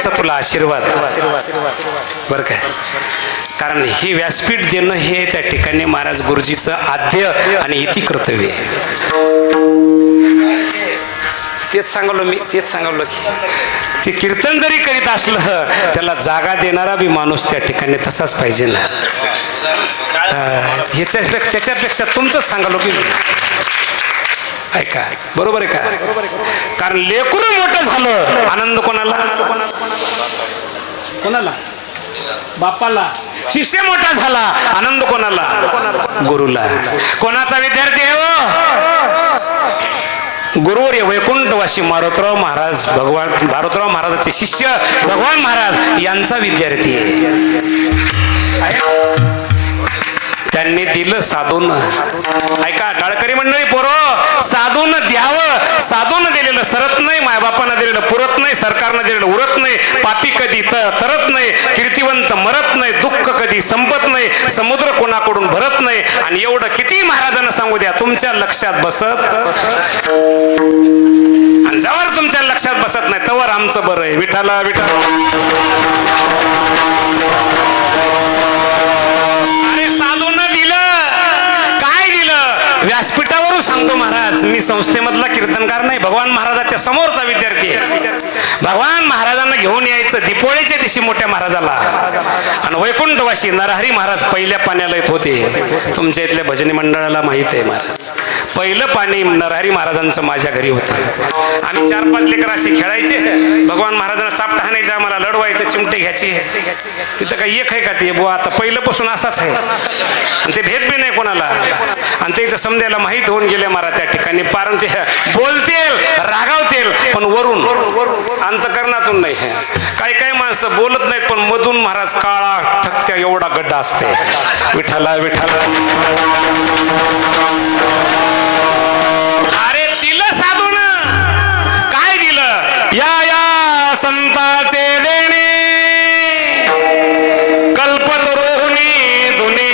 व्यासपीठचा तुला आशीर्वाद बरं काय. कारण हे व्यासपीठ देणं हे त्या ठिकाणी महाराज गुरुजीचं आद्य आणि इति कर्तव्य आहे. तेच सांगलो की ते कीर्तन जरी करीत असलं त्याला जागा देणारा बी माणूस त्या ठिकाणी तसाच पाहिजे ना. त्याच्यापेक्षा तुमचंच सांगालो की ऐका बरोबर आहे का. कारण लेकरू मोठं झालं आनंद कोणाला कोणाला बापाला. शिष्य मोठा झाला आनंद कोणाला गुरुला. कोणाचा विद्यार्थी आहे हो गुरुवर्य वैकुंठवासी मारुतराव महाराज भगवान मारुतराव महाराजाचे शिष्य भगवान महाराज यांचा विद्यार्थी आहे. त्यांनी दिलं साधून. ऐका टाळकरी मंडळी पोरो साधून द्यावं. साधून दिलेलं सरत नाही, मायबापानं दिलेलं पुरत नाही, सरकारनं दिलेलं उरत नाही, पापी कधी तरत नाही, कीर्तिवंत मरत नाही, दुःख कधी संपत नाही, समुद्र कोणाकडून भरत नाही. आणि एवढं किती महाराजांना सांगू द्या तुमच्या लक्षात बसत. आणि जवळ तुमच्या लक्षात बसत नाही तवर आमचं बरं आहे. विठाला विठाला व्यासपीठावरून सांगतो महाराज. मी संस्थेमधला कीर्तनकार नाही, भगवान महाराजाच्या समोरचा विद्यार्थी आहे. भगवान महाराजांना घेऊन यायचं दीपोळीच्या दिवशी मोठ्या महाराजाला. आणि वैकुंठवासी नरहरी महाराज पहिल्या पाण्याला येत होते. तुमच्या इथल्या भजनी मंडळाला माहित आहे महाराज पहिलं पाणी नरहरी महाराजांचं माझ्या घरी होतं. आम्ही 4-5 लेकर असे खेळायचे. भगवान महाराजांना चापटा हाणायचे, आम्हाला लढवायचं, चिमटे घ्यायचे. तिथं काही एक आहे का ते बुवा आता पहिल्यापासून असाच आहे. आणि ते भेद बी नाही कोणाला. आणि त्याचं समजायला माहीत होऊन गेले महाराज त्या ठिकाणी. पारण ते बोलतील रागावतील पण वरून अंतकरणातून नाही. काही काही माणसं बोलत नाहीत पण मधून महाराज काळा ठकत्या एवढा गड्डा असते. विठाला विठाला अरे दिलं साधून काय दिलं. या संताचे देणे कल्पतरोहिणी धुनी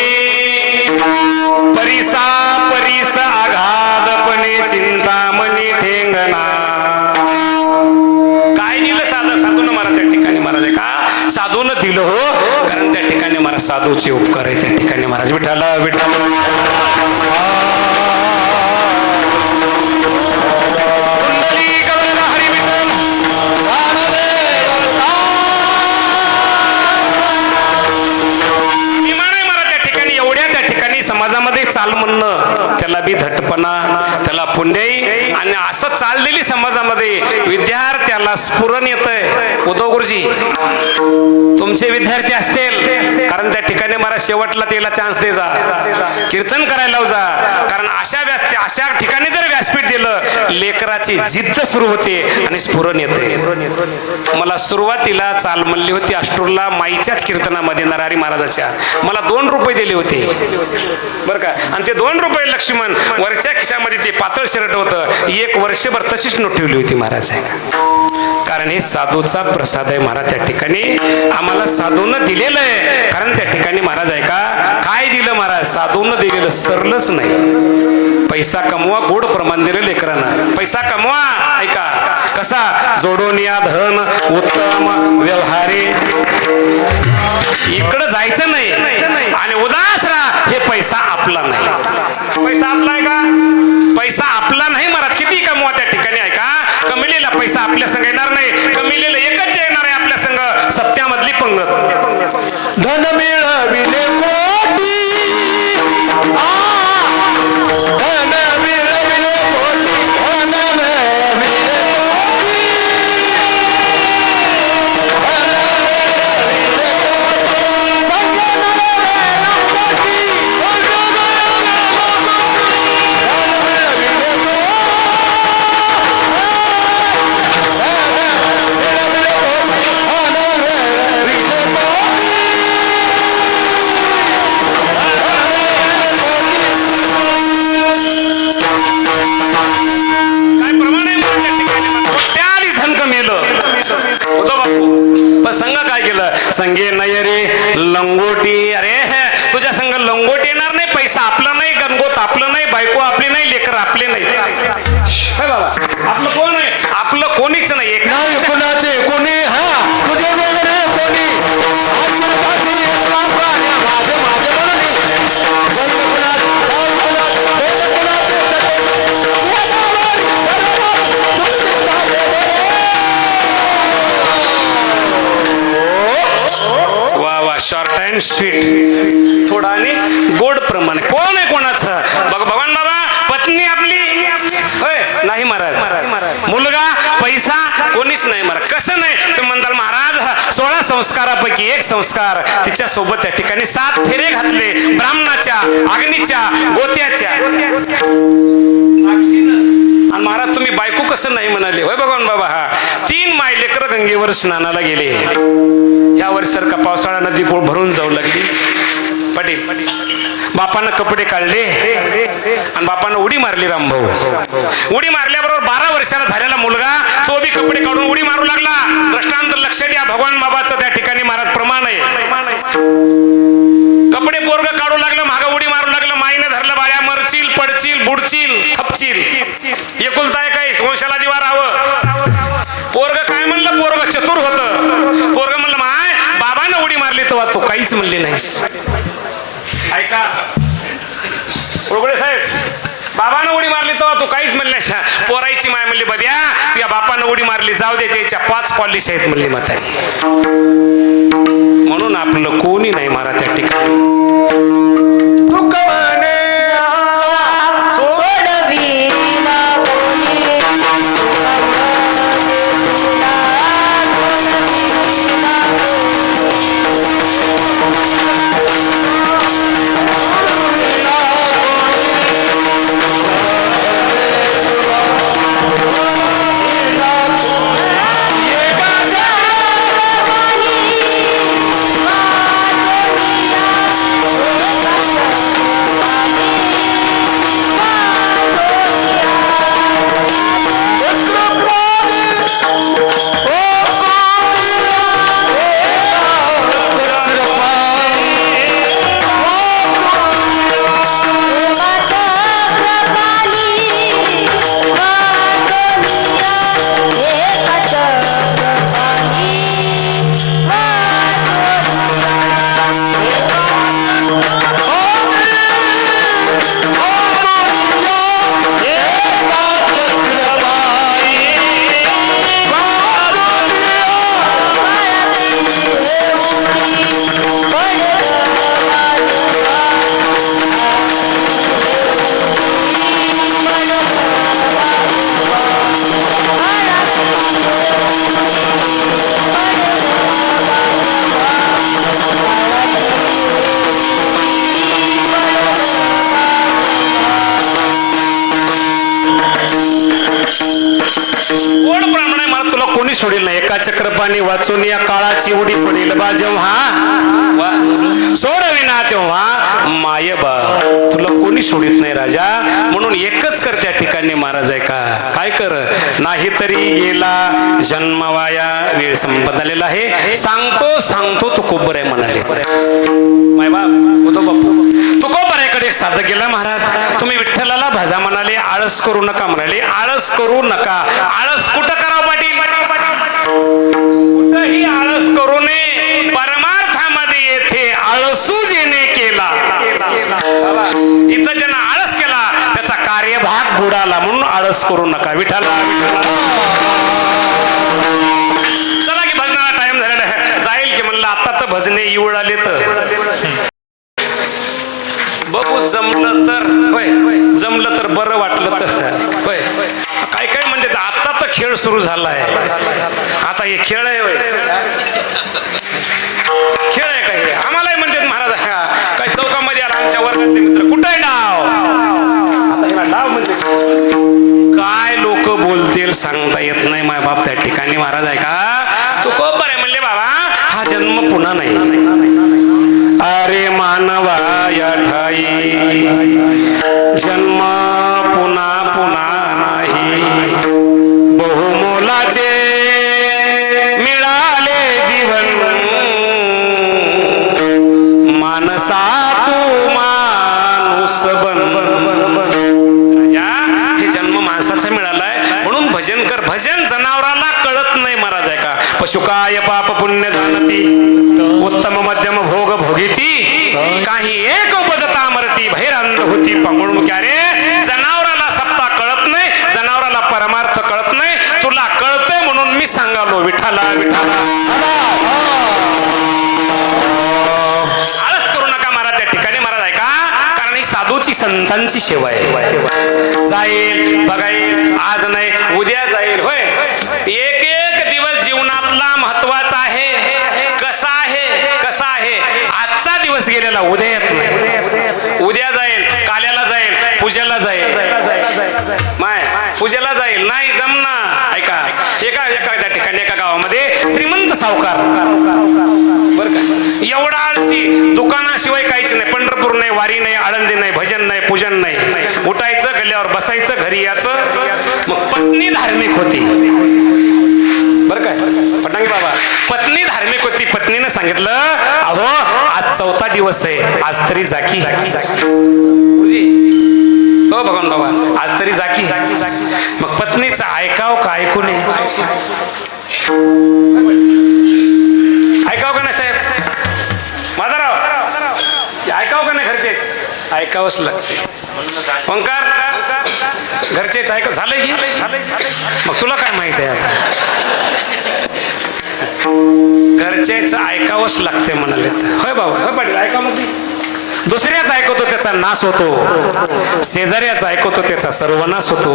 परिसा परिस आघातपणे चिंतामणी ठेंगणा. काय दिलं साधून मला त्या ठिकाणी महाराज का साधून दिलं हो. कारण त्या ठिकाणी मला साधूचे उपकार आहे त्या ठिकाणी महाराज. विठाला विठाला समाजामध्ये चाल म्हणणं त्याला बी धटपणा त्याला पुण्याई. आणि असं चाललेली समाजामध्ये विद्यार्थ्याला स्फुरण येतंय. उद्धव गुरुजी तुमचे विद्यार्थी असतील कारण त्या ठिकाणी मला शेवटला त्याला चान्स दे जा, कीर्तन करायला जा. कारण अशा ठिकाणी जर व्यासपीठ दिलं लेकराची जिद्द सुरू होते आणि स्फुरण येते. मला सुरुवातीला चाल म्हणली होती अष्टूरला माईच्याच कीर्तनामध्ये नरहरी महाराजाच्या. मला 2 रुपये दिले होते बरं का. आणि ते 2 रुपये लक्ष्मण वरच्या खिशामध्ये ते पातळ शर्ट होतं. 1 वर्षभर तशीच नोट ठेवली होती महाराज. कारण हे साधूचा प्रसाद आहे महाराज. त्या ठिकाणी आम्हाला साधूनं दिलेलं आहे. कारण त्या ठिकाणी महाराज आहे का काय दिलं महाराज साधूनं दिलेलं सरलच नाही. पैसा कमवा गोड प्रमाण दिलं लेकरांना. पैसा कमवा ऐका कसा जोडून या धन उत्तम व्यवहारे. इकडं जायचं नाही आणि उदास राहा. हे पैसा आपला नाही. पैसा आपला आहे का. पैसा आपला नाही महाराज. किती कमवा त्या ठिकाणी आहे का कमिलेला पैसा आपल्या संग येणार नाही. कमिलेला एकच येणार आहे आपल्या संग सत्यामधली पंगत. धन मिळविले कोटी धन मिळविले कोटी धन मिळविले संगे नाही रे लंगोटी. अरे तुझ्या संग लंगोटी येणार नाही. पैसा आपला नाही, गणगोत आपलं नाही, बायको आपली नाही, लेकर आपले नाही. बाबा आपलं कोण आहे. आपलं कोणीच नाही. कोणाचे कोणी हा तुझे अँड स्वीट, थोडा आणि गोड प्रमाणे. कोण आहे कोणाचं? भगवान बाबा पत्नी आपली होय नाही महाराज, मुलगा पैसा कोणीच नाही महाराज. कसं नाही तुम्ही म्हणताल महाराज 16 संस्कारापैकी एक संस्कार तिच्या सोबत त्या ठिकाणी 7 फेरे घातले, ब्राह्मणाच्या, अग्नीच्या, गोत्याच्या. आणि महाराज तुम्ही बायको कसं नाही म्हणाले? होय भगवान बाबा. हा 3 माय लेकर गंगेवर स्नानाला गेले. ह्या वर्षासारखा पावसाळा नदी भरून जाऊ लागली. पाटील बापानं कपडे काढले आणि बापानं उडी मारली. रामभाऊ उडी मारल्याबरोबर 12 वर्षाला झालेला मुलगा तो बी कपडे काढून उडी मारू लागला. दृष्टांत लक्ष द्या, भगवान बाबाचं त्या ठिकाणी महाराज प्रमाण आहे. कपडे पोरग काढू लागलं, मागं उडी मारू लागलं. माईने धरलं, बाळ्या मरचील, पडचील, बुडचील, खपचील. एकुलता आहे काही वंशाला दिवा राहावं. पोरग काय म्हणलं? पोरग चतुर होतं. पोरग म्हणलं माय बाबानं उडी मारली तेव्हा तू काहीच म्हणली नाहीस. ऐका उळगुडे साहेब, बाबानं उडी मारली तेव्हा तू काहीच म्हणली नाहीस. पोरायची माय म्हणली बद्या तुझ्या बापानं उडी मारली, जाऊ दे त्याच्या 5 पॉलिश आहेत म्हणली म्हातारी. म्हणून आपलं कोणी नाही मारा त्या ठिकाणी. दुःख म्हणे सोडील नाही. एका चक्रपाणी वाचून या काळाची उडी पडेल बा जेव्हा सोडविना तेव्हा माय बा तुला कोणी सोडित नाही राजा. म्हणून एकच कर त्या ठिकाणी महाराज आहे का काय कर नाहीतरी गेला जन्मवाया वेळ संपत आलेला आहे. सांगतो सांगतो तू कोबर आहे म्हणाले माय बाप होतो बापू तू कोबऱ्याकडे साधं केलं महाराज. तुम्ही विठ्ठलाला भजा म्हणाले, आळस करू नका म्हणाले. आळस करू नका. आळस कुठं करावं पाटील? कुठंही आळस करू नये. परमार्थामध्ये येथे आळसू जेने केला. इथं ज्यानं आळस केला त्याचा कार्यभाग बुडाला. म्हणून आळस करू नका. विठ्ठला चला की भजनाला टाइम झालेला आहे. जाईल की म्हणलं आता तर भजने इवळ आले तर बघू जमलं तर होय, जमलं तर बरं वाटलं तर होय. काय काय म्हणते आता तर खेळ सुरू झालाय. आता हे खेळ आहे होय, खेळ आहे काय? आम्हालाही म्हणतात महाराज काय चौकामध्ये आला आमच्या वर्गातले मित्र कुठं आहे डाव? आता हिला डाव म्हणजे काय लोक बोलतील सांगता येत नाही. माय बाप त्या ठिकाणी महाराज आहे का तू खूप बरं आहे म्हणले बाबा हा जन्म पुन्हा नाही. अरे मानवा या ठाई जन्म पुन्हा पुन्हा नाही. बहुमोलाचे मिळाले जीवन मानसा तू माणूस बन. राजा हे जन्म माणसाचा मिळालाय म्हणून भजन कर. भजन जनावराला कळत नाही महाराज आहे का. पशुकाय पाप पुण्य जाणती उत्तम मध्यम भोग भोगिती काही एक उपजता मरती बहिरांध होती पांगुळमुखी. अरे जनावराला सत्ता कळत नाही, जनावराला परमार्थ कळत नाही. तुला कळतंय म्हणून मी सांगालो विठाला विठाला. साधूची संतांची सेवा आहे. जाईल बघाईल, आज नाही उद्या जाईल. होय, एक एक दिवस जीवनातला महत्वाचा आहे. कसा आहे आजचा दिवस गेलेला उद्या येत नाही. उद्या जाईल, काल्याला जाईल, पूजेला जाईल, पूजेला जाईल, नाही जमना. ऐका, एका ठिकाणी एका गावामध्ये श्रीमंत सावकार बर का, एवढा आळशी, दुकानाशिवाय काहीच नाही. पंढरपूर नाही, वारी नाही, आळंदी नाही, भजन नाही, पूजन नाही. उठायचं, गल्ल्यावर बसायचं, घरी यायचं. मग पत्नी धार्मिक होती बर काय, पटांगी बाबा, पत्नी धार्मिक होती. पत्नीने सांगितलं, अहो आज 4था दिवस आहे, आज तरी जाकी. हो भगवान बाबा, आज तरी जाकी. मग पत्नीचं ऐकाव का ऐकू नये? ऐकाव का नाही साहेब? माझा ऐकाव का नाही? घरचेच ऐकावंच लागते. ओंकार, घरचेच ऐकाव झालंय की? मग तुला काय माहित आहे आता? घरचेच ऐकावंच लागते म्हणाले. होय बाबा, होय पाटील, ऐका. मग दुसऱ्याच ऐकवतो त्याचा नाश होतो, शेजाऱ्याच ऐकवतो त्याचा सर्वनाश होतो,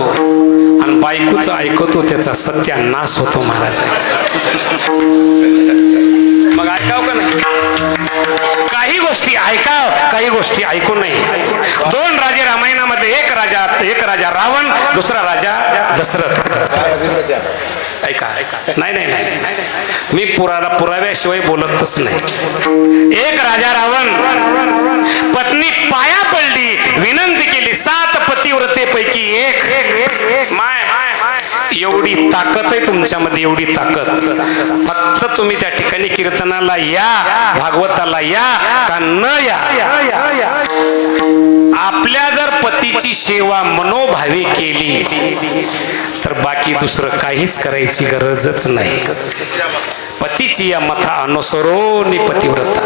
आणि बायकोचं ऐकवतो त्याचा सत्यानाश होतो. महाराज मग ऐकाव का नाही? काही गोष्टी ऐकाव, काही गोष्टी ऐकू नये. 2 राजे रामायणामध्ये, एक राजा रावण, दुसरा राजा दशरथ. ऐका, नाही, मी पुराव्याशिवाय बोलतच नाही. एक राजा रावण, पत्नी पाया पडली, विनंती केली, 7 पतिव्रतेपैकी एक. माय एवढी ताकद आहे तुमच्यामध्ये, एवढी ताकद. फक्त तुम्ही त्या ठिकाणी कीर्तनाला या, भागवताला या का न या. आपल्या जर पतीची सेवा मनोभावे केली तर बाकी दुसरं काहीच करायची गरजच नाही. पतीची या मथा अनुसरोनी पतिव्रता.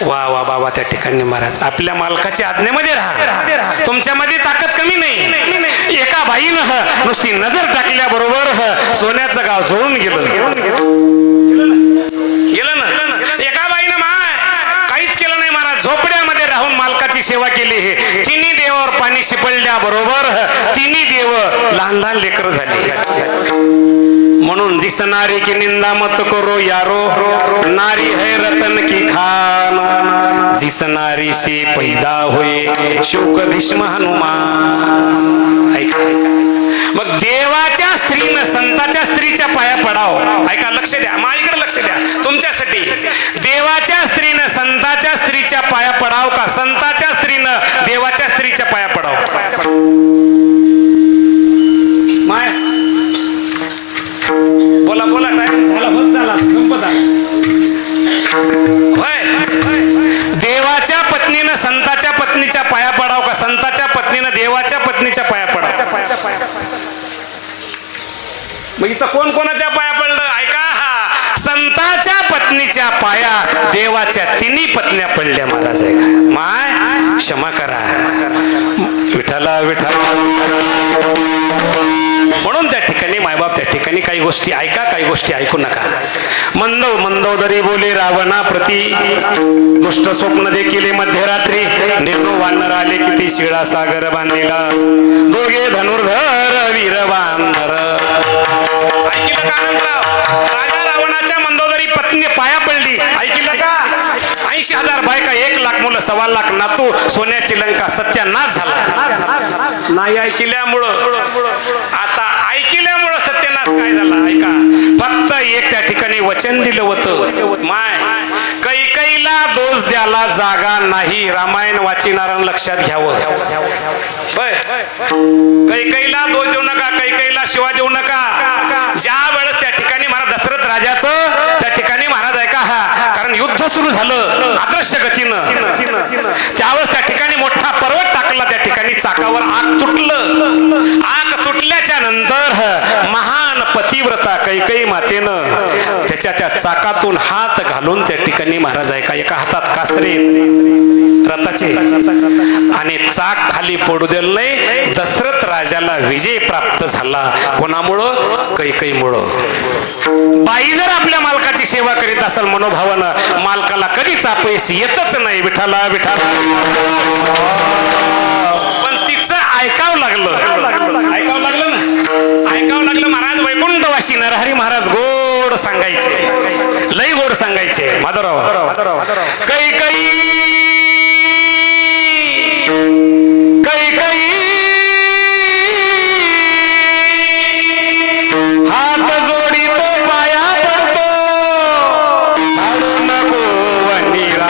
वा वा बाबा, त्या ठिकाणी महाराज आपल्या मालकाच्या आज्ञेमध्ये राहा. तुमच्यामध्ये ताकद कमी नाही. एका बाईनं नुसती नजर टाकल्याबरोबर सोन्याचं गाव जोडून गेलं ना. एका बाईनं काहीच केलं नाही महाराज, झोपड्यामध्ये राहून मालकाची सेवा केली. हे तिन्ही देवावर पाणी शिपडल्या बरोबर तिन्ही देव लहान लहान लेकर झाली. म्हणून जिस नारी की निंदा मत करो यारो, नारी है रतन की खान, जिस नारी से पैदा होए शोक भीष्म हनुमान. ऐका, मग देवाच्या स्त्रीनं संताच्या स्त्रीच्या पाया पडाव. ऐका, लक्ष द्या, माझ्याकडे लक्ष द्या. तुमच्यासाठी देवाच्या स्त्रीनं संताच्या स्त्रीच्या पाया पडाव का संताच्या स्त्रीनं देवाच्या स्त्रीच्या पाया पडाव? माय बोला, टाइम झाला, होत झाला, संपत आहे. होय, देवाच्या पत्नीनं संताच्या पत्नीच्या पाया पडाव का संताच्या पत्नीनं देवाच्या पत्नीच्या पाया पडाव? मग इथं कोण कोणाच्या पाया पडलं? ऐका, संताच्या पत्नीच्या पाया देवाच्या तिन्ही पत्न्या पडल्या. महाराज ऐका, माय क्षमा करा, विठाला म्हणून त्या ठिकाणी मायबाप त्या ठिकाणी काही गोष्टी ऐका, काही गोष्टी ऐकू नका. मंदोदरी बोले रावणा प्रती, दुष्ट स्वप्न देखील मध्यरात्री, निर्णू वानर आले किती शिळा सागर बांधलेला, दोघे धनुर्धर वीर वानर. ऐकलं का अनंतराव? राजा रावणाच्या मंदोदरी पत्नी पाया पडली. ऐकलं का? 80,000 बायका, 1 लाख मुलं, 1.25 लाख नातू, सोन्याची लंका, सत्यानाश झाला. नाही ऐकल्यामुळं, आता ऐकल्यामुळं सत्यानाश काय झाला? ऐका, फक्त एक त्या ठिकाणी वचन दिलं होतं. माय कैकईला दोष द्याला जागा नाही. रामायण वाचिणाऱ्या लक्षात घ्यावं. कैकईला दोष देऊ नका, कैकईला शिवा देऊ नका. ज्या वेळेस त्या ठिकाणी महाराज दशरथ राजाचं त्या ठिकाणी महाराज ऐका, कारण युद्ध सुरू झालं अदृश्य गतीनं, त्यावेळेस त्या ठिकाणी मोठा पर्वत टाकला. त्या ठिकाणी चाकावर आग तुटलं. आग तुटल्याच्या नंतर महान पतिव्रता कैकई मातेनं त्याच्या त्या चाकातून हात घालून त्या ठिकाणी महाराज ऐका, एका हातात कास्त्रे, रथाचे आणि चाक खाली पडू दिलं नाही. दशरथ राजाला विजय प्राप्त झाला. कोणामुळं? कैकईमुळं. बाई जर आपल्या मालकाची सेवा करीत असेल मनोभावानं, मालकाला कधीच अपयश येतच नाही. विठाला विठाला. पण तिचं ऐकावं लागलं ना. महाराज वैकुंठवासी नरहरी महाराज गोड सांगायचे, लई गोड सांगायचे. माधवराव कैकई हात जोडितो पाया पडतो, धाडू नको वनिरा.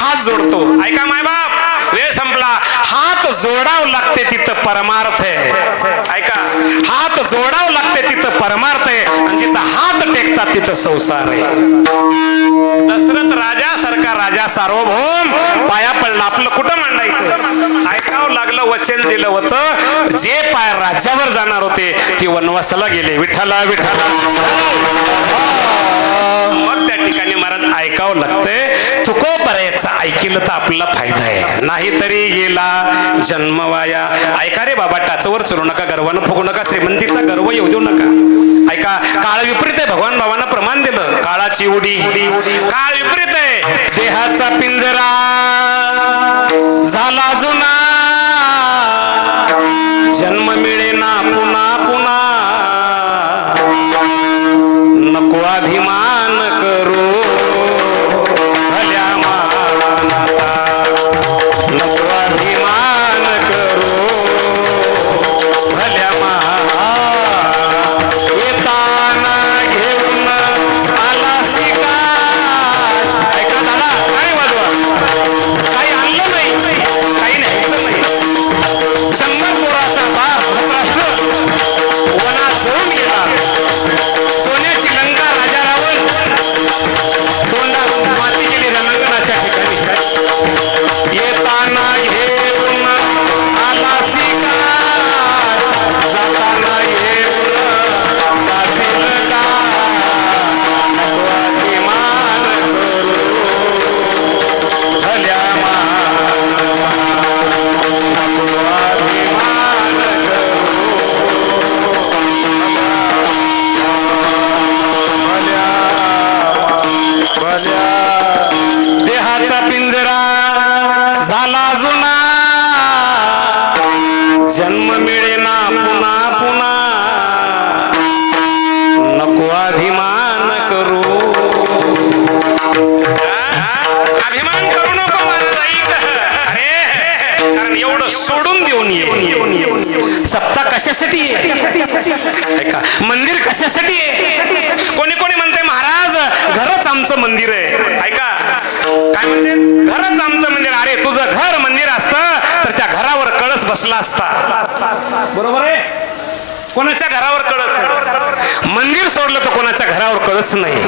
हात जोडतो. ऐका मायबाप, वेळ संपला. हात जोडावं लागते तिथं परमार्थ आहे. ऐका, हात जोडावं लागते तिथं परमार्थ आहे आणि जिथं हात टेकतात तिथं संसार आहे. दशरथ राजा सारखा राजा सार्वभौम पाया पडला. आपलं कुठं मांडायचं? ऐकावं लागलं. वचन दिलं होतं, जे पाय राज्यावर जाणार होते ते वनवासाला गेले. विठ्ठला विठ्ठला. मग त्या ठिकाणी महाराज ऐकावं लागतंय. तुकोबरायचं ऐकलं तर आपला फायदा आहे, नाहीतरी गेला जन्म वाया. ऐका रे बाबा, टाचवर चलू नका, गर्वानं फुगू नका, श्रीमंतीचा गर्व येऊ देऊ नका. ऐका, काळ विपरीत आहे. भगवान बाबांना प्रमाण दिलं, काळाची उडी. काळ विपरीत आहे. देहाचा पिंजरा झाला जुना, जन्म मिळेना पुन्हा पुन्हा. नको अभिमान करू भल्या मानसा, नको अभिमान करू भल्या मानसा. येताना घेऊन आला शिका. ऐका दादा, काय वाजवा, काही आणलं नाही, काही न्यायचं नाही. 100 पोराचा बाप धृतराष्ट्र वनात जळून गेला. सोन्याची लंका राजा रावण तोंडात माती केली रणांगणाच्या ठिकाणी. येताना घेऊन आला शिकार, जाताना घेऊन वाचेल का. नको अभिमान करू भल्या मानसा, नको अभिमान देहाचा पिंजरा झाला जुना, जन्म मिळेना पुन्हा पुन्हा. नको अभिमान करू. अभिमान करू नको महाराज. ऐक, अरे कारण एवढं सोडून देऊन ये. सप्ताह कशासाठी आहे? ऐका, मंदिर कशासाठी आहे? कोणी कोणी म्हणते महाराज घरच आमचं मंदिर आहे. ऐका, काय म्हणते? घरच आमचं मंदिर. अरे तुझं घर मंदिर असतं तर त्या घरावर कळस बसला असता. बरोबर आहे? कोणाच्या घरावर कळस? मंदिर सोडलं तर कोणाच्या घरावर कळस नाही.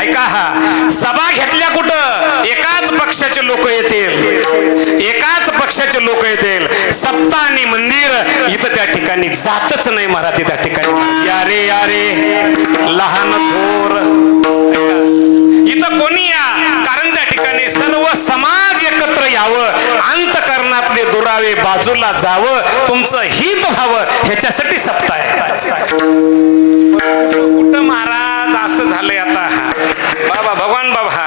ऐका, हा सभा घेतल्या कुठं? एकाच पक्षाचे लोक येतील, एकाच पक्षाचे लोक येतील. सप्ताह आणि मंदिर इथं त्या ठिकाणी जातच नाही महाराज. त्या ठिकाणी यारे यारे लहान थोर इथं कोणी या, कारण त्या ठिकाणी सर्व समाज एकत्र यावं, अंतकरणातले दुरावे बाजूला जावं, तुमचं हित व्हावं, ह्याच्यासाठी सप्ताह आहे. कुठं महाराज असं झालंय आता. बाबा भगवान बाबा,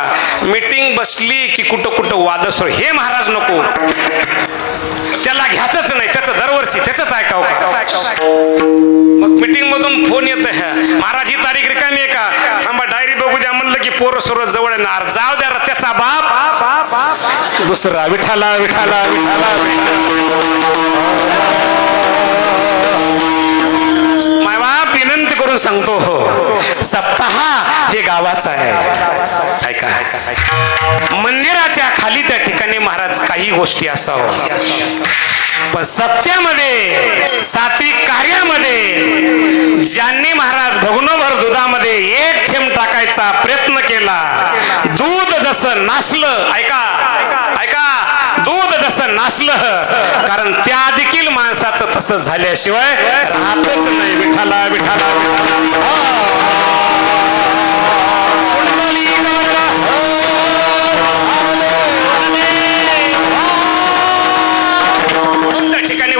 बसली की कुठं कुठं वादसर, हे महाराज नको, त्याला घ्यायचंच नाही, त्याचं दरवर्षी त्याचंच ऐकावं का? मग मीटिंग मधून फोन येत, महाराज ही तारीख रिकामी आहे का? थांबा डायरी बघू द्या. म्हणलं की पोरं सोरं जवळ येणार, जाऊ द्या त्याचा बाप दुसरा, विठाला विठाला विठाला मायबाप विनंती करून सांगतो, हो सप्ताह हे गावाचं आहे. ऐका, मंदिराच्या खाली त्या ठिकाणी महाराज काही गोष्टी असावं, पण सत्यामध्ये सात्विक कार्यामध्ये ज्यांनी महाराज भगुनभर दुधामध्ये एक थेंब टाकायचा प्रयत्न केला, दूध जसं नासलं, ऐका ऐका, दूध जसं नासलं, कारण त्या देखील माणसाचं तसं झाल्याशिवाय राहतच नाही. विठाला विठाला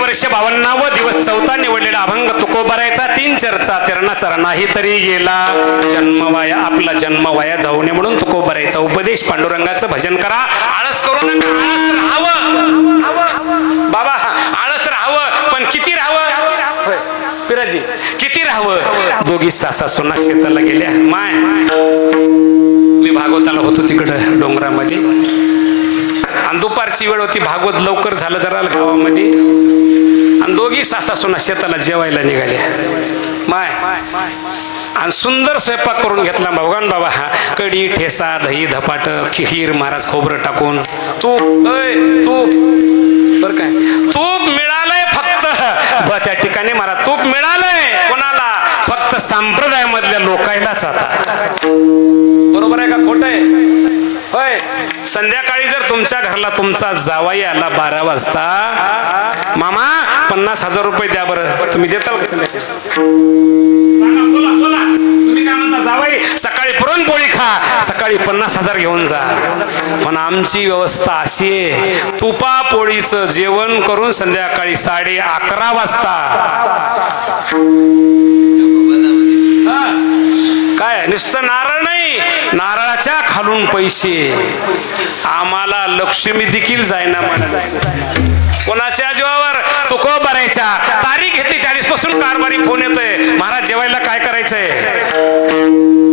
वर्ष 52 दिवस चौथा निवडलेला अभंग तुकोबारायचा 3 चरचा तेरणाचा नाही तरी गेला जन्मवाया, आपला जन्म वाया जाऊ नये म्हणून तुकोबारायचा उपदेश. पांडुरंगाचं भजन करा, आळस करू नका, आळस राहावं बाबा, आळस राहावं, पण किती राहावं पिराजी, किती राहावं? दोघी सासा सोना शेताला गेल्या. माय मी भागवताला होतो तिकडं डोंगरामध्ये, आणि दुपारची वेळ होती, भागवत लवकर झालं जरा गावामध्ये, आणि दोघी सासा सोना शेताला जेवायला निघाल्या. माय आणि सुंदर स्वयंपाक करून घेतला भगवान बाबा, हा कढी ठेसा दही धपाट खीर महाराज खोबरं टाकून, तूप तूप बर काय, तूप मिळालंय फक्त त्या ठिकाणी महाराज, तूप मिळालंय कोणाला? फक्त संप्रदायामधल्या लोकांनाच. आता बरोबर आहे का खोट आहे? होय. संध्याकाळी जर तुमच्या घराला तुमचा जावाई आला 12 वाजता, मामा 50,000 रुपये द्या बरं, तुम्ही देताल का? सांगा, बोला बोला, तुम्ही काय म्हणता? जावाई सकाळी पुरणपोळी खा, सकाळी 50,000 घेऊन जा. पण आमची व्यवस्था अशी आहे, तुपा पोळीचं जेवण करून संध्याकाळी 11:30 वाजता काय नुसतं नारळ नाही, नारळाच्या खालून पैसे. आम्हाला लक्ष्मी देखील जायना म्हणत, कोणाच्या जीवावर तुकोबारायच्या तारीख घेतली त्या दिवसापासून कारभारी फोन येतोय, महाराज जेवायला काय करायचंय?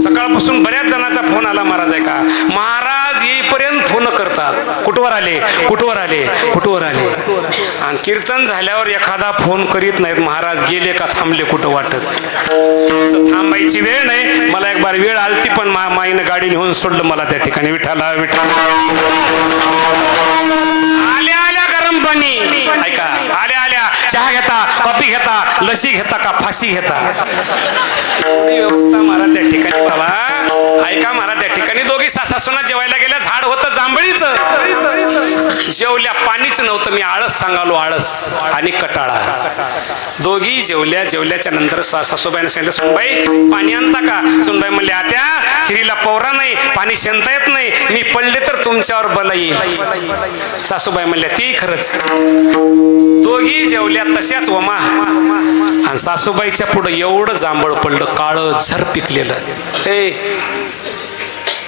सकाळपासून बऱ्याच जणांचा फोन आला, महाराज आहे का? महाराज येईपर्यंत फोन करतात, कुठवर आले कुठवर आले कुठवर आले, आणि कीर्तन झाल्यावर एखादा फोन करीत नाहीत, महाराज गेले का थांबले कुठं वाटत. थांबायची वेळ नाही, मला एक बार वेळ आलती, पण माईनं गाडी नेऊन सोडलं मला त्या ठिकाणी. विठाला विठाला आल्या आल्या गरम पाणी, ऐका, आल्या आल्या चहा घेता, कॉफी घेता, लसी घेता का फाशी घेता, व्यवस्था महाराज त्या ठिकाणी. बाबा ऐका, महाराज त्या ठिकाणी दोघी सासा सुना जेवायला गेल्या, झाड होतं जांभळीचं, जेवल्या, पाणीच नव्हतं. मी आळस सांगालो, आळस आणि कटाळा. दोघी जेवल्या, जेवल्याच्या नंतर सासूबाईने सांगितलं, सुनबाई पाणी आणता का? सुनबाई म्हणले, आत्या खिरीला पवरा नाही, पाणी शेणता येत नाही, मी पडले तर तुमच्यावर बल येईल. सासूबाई म्हणल्या, ती खरंच. दोघी जेवल्या तशाच वमा, आणि सासूबाईच्या पुढं एवढं जांभळ पडलं, काळं झर पिकलेलं.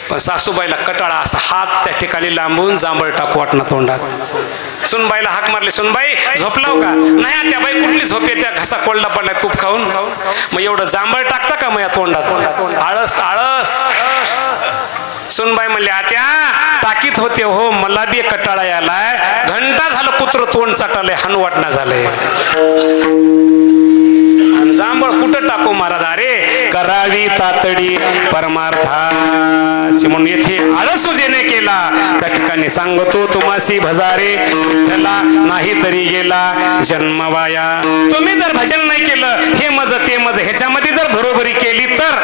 पण सासूबाईला कटाळा, असा हात त्या ठिकाणी लांबून जांभळ टाकू वाटणं तोंडात. सुनबाईला हाक मारली, सुनबाई झोपलाव का? नाही त्या बाई, कुठली झोप येत्या, घसा कोल्डा पडलाय तूप खाऊन, मग एवढं जांभळ टाकता का मग या तोंडात? आळस आळस. सुनबाई म्हणली, आत्या टाकीत होते हो, मला बी कटाळा यालाय, घंटा झालं कुत्र तोंड चाटालय, हान वाटणं झालंय, जांभळ कुठं टाकू महाराज? अरे करावी तातडी परमार्थाची, म्हणून येथे आळसू जेने केला त्या ठिकाणी सांगतो तुम्हासी भजारे, त्याला नाही तरी गेला जन्मवाया. तुम्ही जर भजन नाही केलं, हे मज ते मज ह्याच्यामध्ये जर बरोबरी केली तर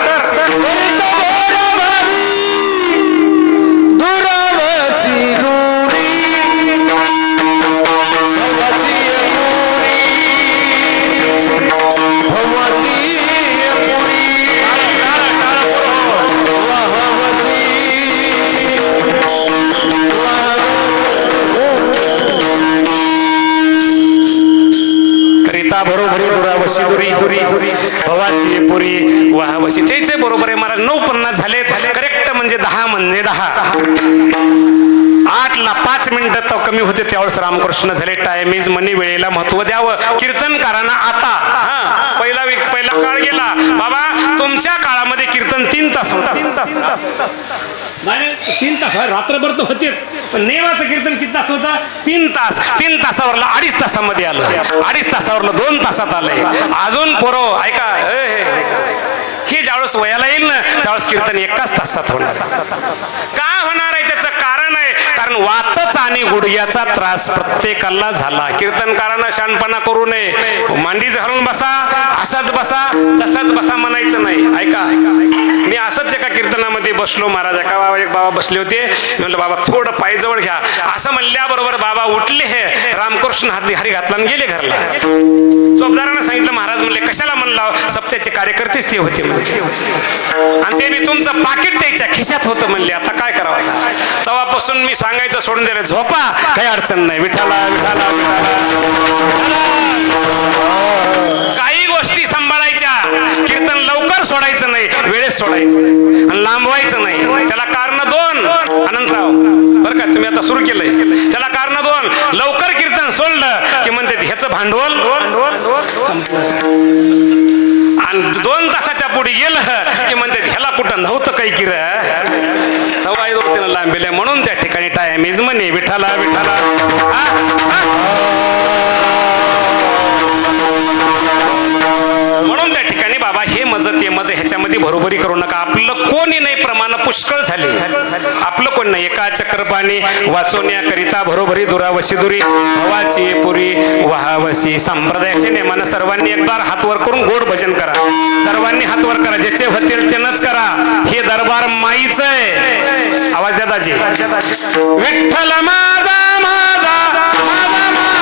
बरोबरी दुरावशी दुरी भवाची पुरी वाहावशी. तेच बरोबर आहे महाराज. 9:50 झाले, करेक्ट म्हणजे 10 म्हणजे 10. म्हणला 5 मिनिटं तो कमी होते त्यावेळेस रामकृष्ण झाले टाइम इज मनी, वेळेला महत्व द्यावं कीर्तनकारांना आता. पहिला काळ गेला बाबा, तुमच्या काळामध्ये कीर्तन 3 तास होतं. नाही 3 तास रात्रभर तर होतेच, पण नेवाचं कीर्तन किती तास होतं? 3 तास. 3 तासावरला 2.5 तासामध्ये आलं, 2.5 तासावरला 2 तासात आलंय. अजून पोरं ऐका, हे ज्यावेळेस वयाला येईल ना त्यावेळेस कीर्तन 1 तासात होणार. का होणार आहे? त्याचं कारण आहे, कारण वातच आणि गुडघ्याचा त्रास प्रत्येकाला झाला. कीर्तनकारांना शहाणपणा करू नये. मांडी घालून बसा, असाच बसा, तसाच बसा म्हणायचं नाही. ऐका, मी असंच एका कीर्तनामध्ये बसलो. महाराज एक बाबा बसले होते. मी म्हणलं बाबा थोडं पाय जवळ घ्या. असं म्हणल्याबरोबर बाबा उठले, रामकृष्ण हरी घातला आणि गेले घरला. चोपदारांना सांगितलं, महाराज म्हणले कशाला म्हणला? सप्त्याचे कार्यकर्तेच ते होते म्हणले, आणि ते मी तुमचं पाकिट त्याच्या खिशात होतं म्हणले. आता काय करावं? तेव्हापासून मी सांगायचं सोडून दिलं, झोपा काही अडचण नाही, विठाला विठाला विठाला. काही गोष्टी सांभाळायच्या. कीर्तन लवकर सोडायचं नाही, वेळेस सोडायचं आणि लांबवायचं नाही. त्याला कारण 2. अनंतराव बरं का, तुम्ही आता सुरू केलंय, त्याला कारण 2. लवकर कीर्तन सोडलं की म्हणते ह्याचं भांडवल, आणि 2 तासाच्या पुढे गेलं की म्हणते ह्याला कुठं नव्हतं काही किर सवाई दोन लांबेले. म्हणून त्या ठिकाणी टाइम इज मनी, विठाला विठाला. म्हणून त्या ठिकाणी बाबा हे मज ते मज ह्याच्यामध्ये बरोबरी करू नका. आपलं कोणी नाही, प्रमाण पुष्कळ झाले. आपलं कोण नाही. एका चक्रपाणी वाचवण्याकरिता बरोबरी दुरावशी दुरी भवाची पुरी वहावशी. संप्रदायाच्या नियमानं सर्वांनी एकदा हात वर करून गोड भजन करा. सर्वांनी हात वर करा, ज्याचे होतील त्यानंच करा. हे दरबार माईच आहे. आवाज द्या दाजी. विठ्ठल माझा माझा माझा माझा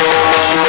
Thank you.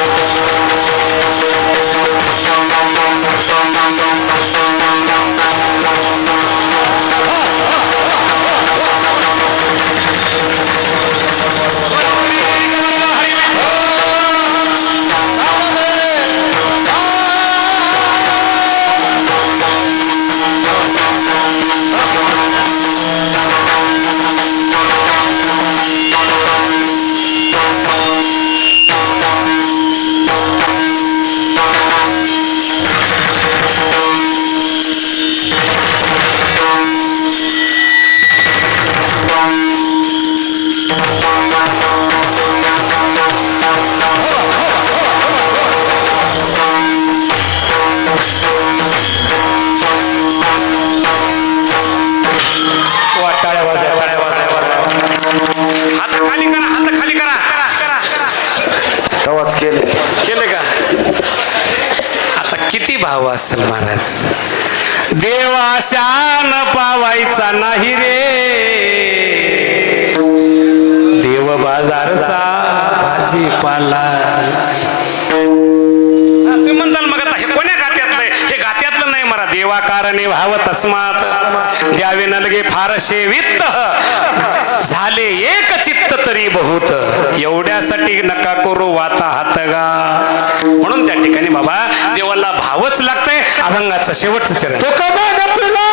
भाव असेल महाराज. देव आशान पावायचा नाही रे, देव बाजारचा भाजीपाला. तुम्ही म्हणताल मग आता हे कोण्या गात्यातलं आहे? हे गात्यातलं नाही मला. देवाकारणे भाव तस्मात द्यावे नलगे फारशे वित्त, झाले एक चित्त तरी बहुत, एवढ्यासाठी नका करू वाता हातगा. म्हणून त्या ठिकाणी बाबा देवाला भावच लागतंय. अभंगाचं शेवटचं चरण. तो कमान तुला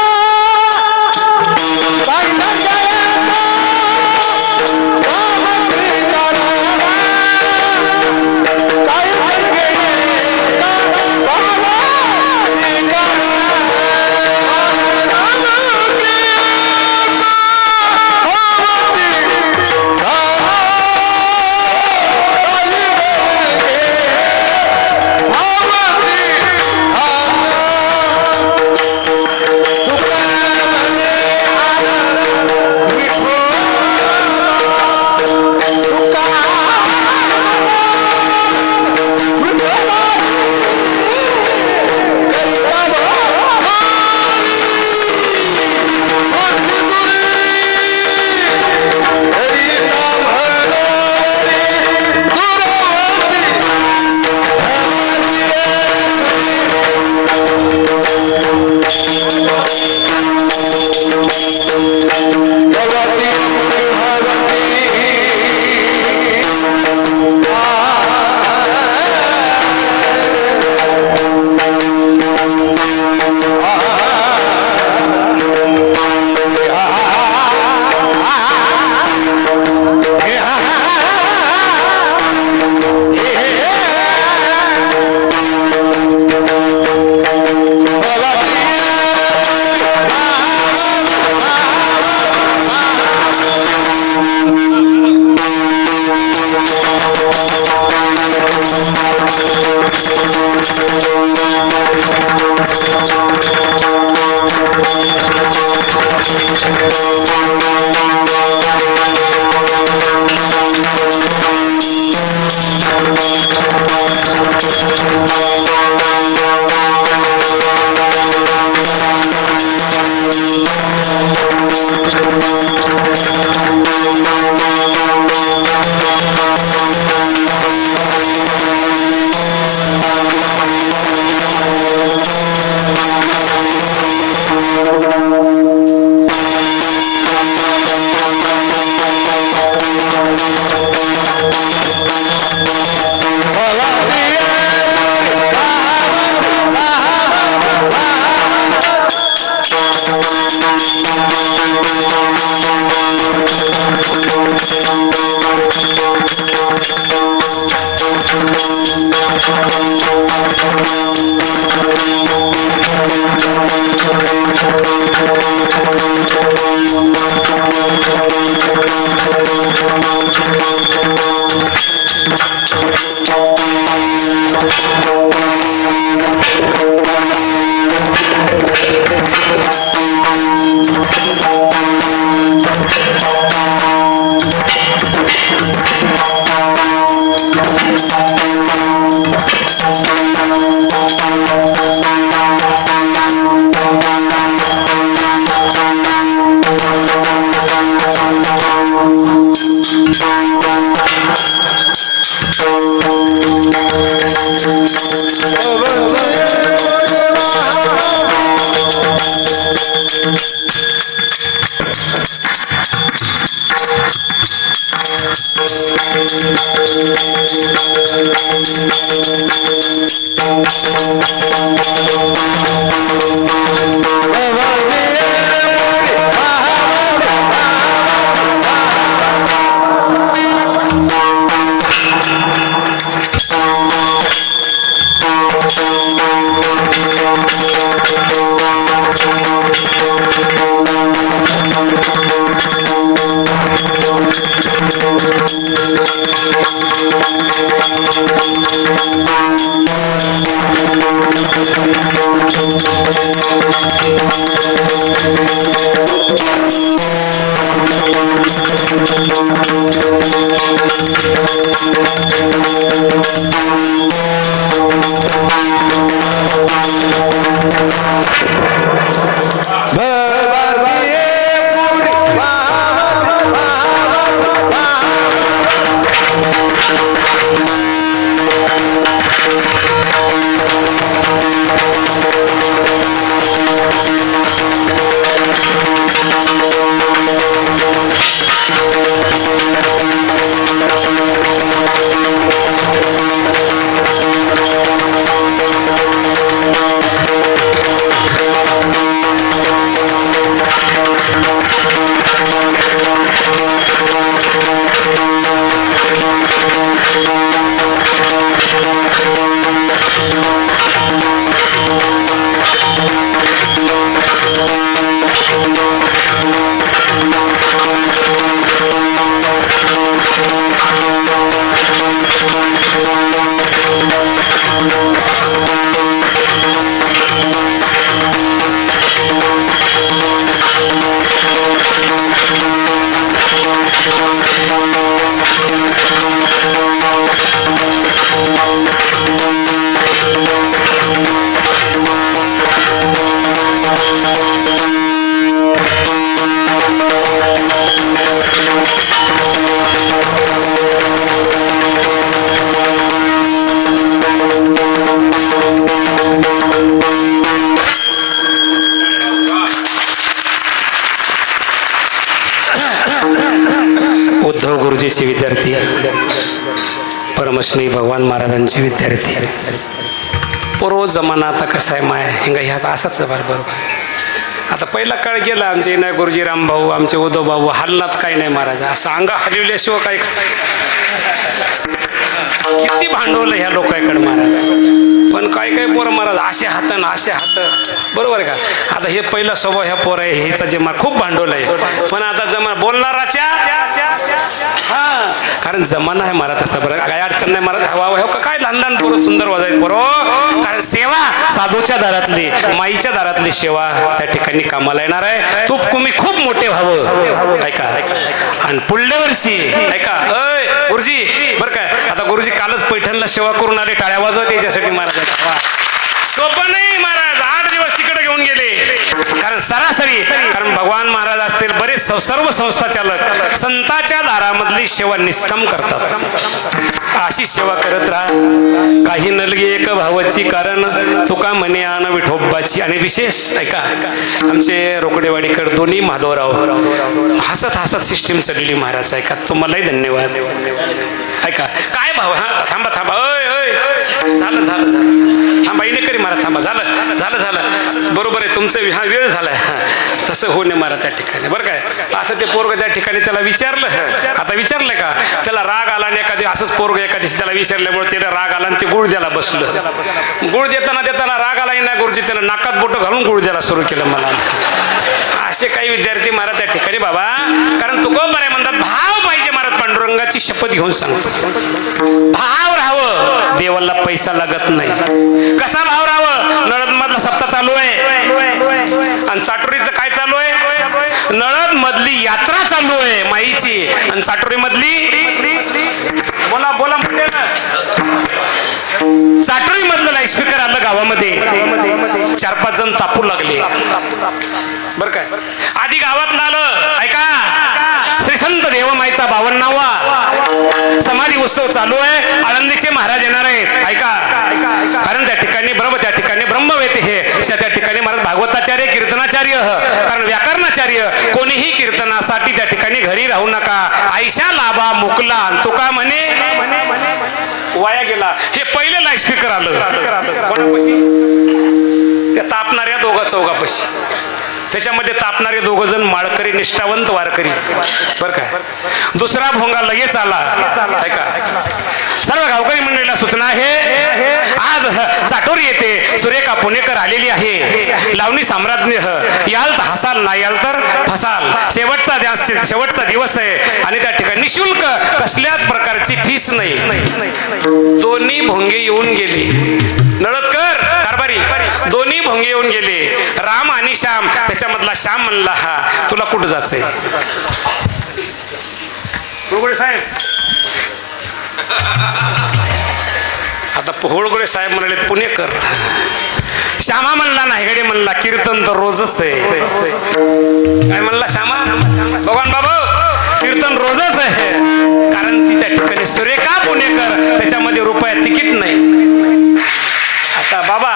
गुरुजीचे विद्यार्थी, परमश्री भगवान महाराजांचे विद्यार्थी. पूर्व जमाना आता कसा आहे माय हिंगा ह्याचा असाच बरोबर. आता पहिला काळ गेला, आमचे नाही गुरुजी रामभाऊ, आमचे उद्धव भाऊ हल्लात काही नाही महाराज, असं अंगा हलवल्याशिवाय काय. किती भांडवलं ह्या लोकांकडे महाराज, पण काय काय पोरं महाराज असे हात ना असे हात, बरोबर आहे का. आता हे पहिला स्वभाव ह्या पोर आहे ह्याचा जे खूप भांडवल आहे, पण आता जमा बोलणाराच्या हा, कारण जमाना आहे महाराज तसा. बरं काय अडचण नाही महाराज, हवा हो काय लहान लहान पोरं सुंदर वाजायचं बरोबर, कारण सेवा साधूच्या दारातली माईच्या दारातली सेवा त्या ठिकाणी कामाला येणार आहे. तुम्ही खूप मोठे व्हावं ऐका. आणि पुढल्या वर्षी ऐका अय गुरुजी बरं काय, आता गुरुजी कालच पैठणला सेवा करून आले, टाळ्या वाजवत याच्यासाठी महाराज. सोपं नाही महाराज, 8 दिवस तिकडे घेऊन गेले, कारण सरासरी कारण भगवान महाराज असतील बरेच सर्व संस्था चालक संतांच्या दारामधली सेवा निष्काम करतात. अशी सेवा करत राहा. काही नलगी एक भावाची, कारण तुका म्हणे आण विठोबाची. आणि विशेष ऐका, आमचे रोकडेवाडीकर दोन्ही माधवराव हसत हसत सिस्टीम चाललेली महाराज. ऐका तुम्हालाही धन्यवाद. ऐका काय भाव, हा थांबा थांबा, अय अय झालं झालं झालं थांबा, इने करी महाराज थांबा, झालं झालं झालं बरोबर आहे तुमचं, हा वेळ झालाय. तसं होणे महाराज त्या ठिकाणी बरं काय. असं ते पोरग त्या ठिकाणी त्याला विचारलं, आता विचारलं का त्याला राग आला आणि एखादी असंच पोरग एका दिवशी त्याला विचारल्यामुळे त्याला राग आला आणि ते गुळ द्यायला बसलं. गुळ देताना देताना राग आला ना गुरुजी त्याला नाकात बोटं घालून गुळ द्यायला सुरू केलं मला. असे काही विद्यार्थी महाराज त्या ठिकाणी बाबा, कारण तुकोबारे म्हणतात भाव पाहिजे महाराज. पांडुरंगाची शपथ घेऊन सांगतो, भाव राहावं, देवाला पैसा लागत नाही. कसा भाव राहावं, नळद मधला सप्ताह चालू आहे आणि चाटोरीचं काय चालू आहे, नळद मधली यात्रा चालू आहे माईची, आणि चाटोरी मधली बोला बोला म्हणते ना, चाटोरी मधलं लाईस्पीकर आलं गावामध्ये, 4-5 जण तापू लागले बर काय. आधी गावातलं आलं ऐका, श्री संत देवमाईचा 52वा समाधी उत्सव चालू आहे, आळंदीचे महाराज येणार आहेत ऐका. कारण त्या ठिकाणी त्या ठिकाणी ब्रह्मवेते हे त्या ठिकाणी महाराज भागवताचार्य कीर्तनाचार्य, कारण व्याकरणाचार्य कोणीही कीर्तनासाठी त्या ठिकाणी घरी राहू नका. आयशा लाभा मुकला तुका म्हणे वाया गेला. हे पहिले लाईस्पीकर आलं कोणापाशी, त्या तापणाऱ्या 2-4 त्याच्यामध्ये तापणारे 2 जण माळकरी निष्ठावंत वारकरी बर काय. दुसरा भोंगा लगेच आला ऐका. सर्व गावकरी मंडळीला सूचना आहे, आज चाटोरी येथे सुरेखा पुणेकर आलेली आहे. लावणी साम्राज्ञ, याल तर हसाल नाही याल तर फसाल. शेवटचा दिवस आहे आणि त्या ठिकाणी निशुल्क कसल्याच प्रकारची फीस नाही. दोन्ही भोंगे येऊन गेले, नळदकर कारभारी दोन्ही भोंगे येऊन गेले. राम आणि श्याम, त्याच्यामधला श्याम म्हणला हा तुला कुठं जायचंय साहेब. आता होळगोळे साहेब म्हणाले पुणेकर. श्यामा म्हणला नाही गडे म्हणला कीर्तन तर रोजच आहे. काय म्हणला श्यामा, भगवान बाबा कीर्तन रोजच आहे, कारण ती त्या ठिकाणी सुरेखा पुणेकर, त्याच्यामध्ये रुपया तिकीट नाही. आता बाबा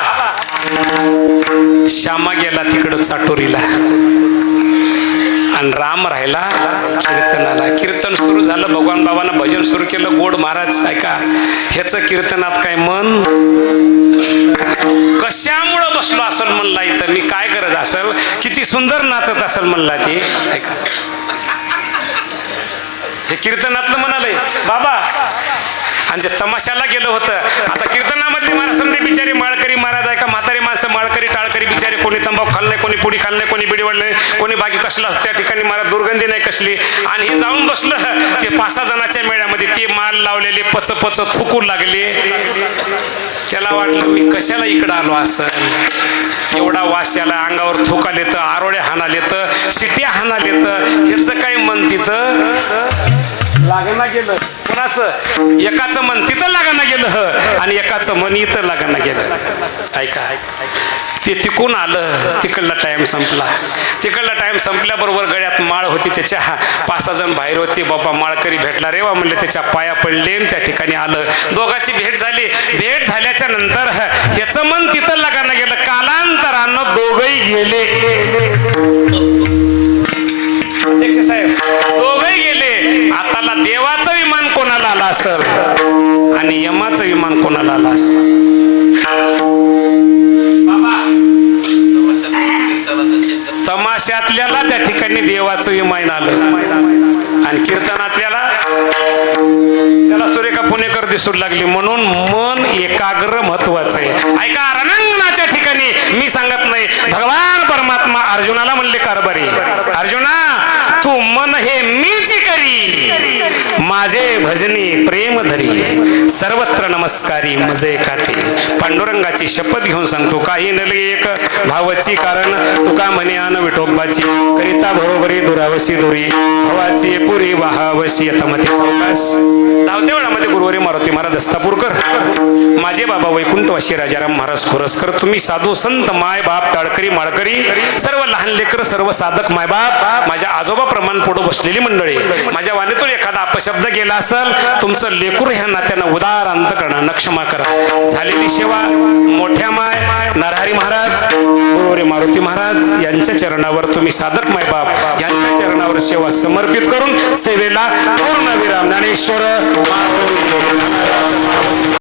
श्यामा गेला तिकडं चाटोरीला आणि राम राहिला कीर्तनाला. कीर्तन सुरू झालं, भगवान बाबांना भजन सुरू केलं. गोड महाराज ऐका, ह्याच कीर्तनात काय मन कशामुळं बसलो असेल म्हणला, इथं मी काय करत असेल, किती सुंदर नाचत असेल म्हणला ते ऐका. हे कीर्तनातलं म्हणाले बाबा, आणि जे तमाशाला गेलं होतं. आता कीर्तनामधली महाराज समजे बिचारी माळकरी महाराज ऐका, म्हातारी माणसं माळकरी टाळकरी बिचारे, कोणी तंबाखू खाल्लं नाही, कोणी पुडी खाल्लं नाही, कोणी बिडी वाढले, कोणी बाकी कसला त्या ठिकाणी महाराज दुर्गंधी नाही कसली. आणि हे जाऊन बसलं ते 5-6 जणांच्या मेळ्यामध्ये, ते माल लावलेले पच थुकू लागले. त्याला वाटलं मी कशाला इकडं आलो असं, एवढा वास याला, अंगावर थुक आले तर, आरोड्या हाणाले तर, शिट्या हाणाले तर, ह्याचं काय मन तिथं लागना गेलं. कोणाचं, एकाचं मन तिथं लागना गेलं आणि एकाचं मन इथं लागना गेलं ऐका. ते तिकून आलं, तिकडला टाइम संपला. तिकडला टाइम संपल्याबरोबर गळ्यात माळ होती त्याच्या, 5-6 जण बाहेर होते. बाबा माळकरी भेटला रे वा म्हणले, त्याच्या पाया पडले त्या ठिकाणी आलं. दोघांची भेट झाली. भेट झाल्याच्या नंतर ह्याचं मन तिथं लागना गेलं. कालांतरानं दोघही गेले. अध्यक्ष साहेब दोघही गेले. आताला देव असल आणि यमाचं विमान कोणाला आलं तमाशातल्याला त्या ठिकाणी देवाचं विमान आलं आणि कीर्तनातल्याला त्याला सुरेखा पुणेकर दिसू लागली. म्हणून मन एकाग्र महत्वाचं आहे. ऐका, रणांगणाच्या ठिकाणी मी सांगत नाही, भगवान परमात्मा अर्जुनाला म्हणले कारभारी, अर्जुना तू मन हे मीच करी, माझे भजनी प्रेम धरी, सर्वत्र नमस्कारी मजे खाते. पांडुरंगाची शपथ घेऊन सांगतो, काही नले एक भावची कारण तुका म्हणे आन विठोबाची, करिता बरोबरी दुरावशी दुरी, भवाची पुरी वाहावशी यथमती अवकाश. धावत्या वेळामध्ये गुरुवारी मारुती महाराज दस्तापूरकर, माझे बाबा वैकुंठवासी राजाराम महाराज खोरसकर, तुम्ही साधू संत माय बाप टाळकरी माळकरी सर्व लहान लेकर सर्व साधक मायबाप, माझ्या आजोबा प्रमाण पुढे बसलेली मंडळी, माझ्या वाणीतून एखादा अपशब्द गेला असेल, तुमचं लेकूर ह्या नात्यानं उदार अंतकरणानं क्षमा करा. झालेली सेवा मोठ्या माय नरहरी महाराज गुरुवारी मारुती महाराज यांच्या चरणावर तुम्ही साधक मायबाप यांच्या चरणावर सेवा समर्पित करून सेवेला पूर्ण विराम. ज्ञानेश्वर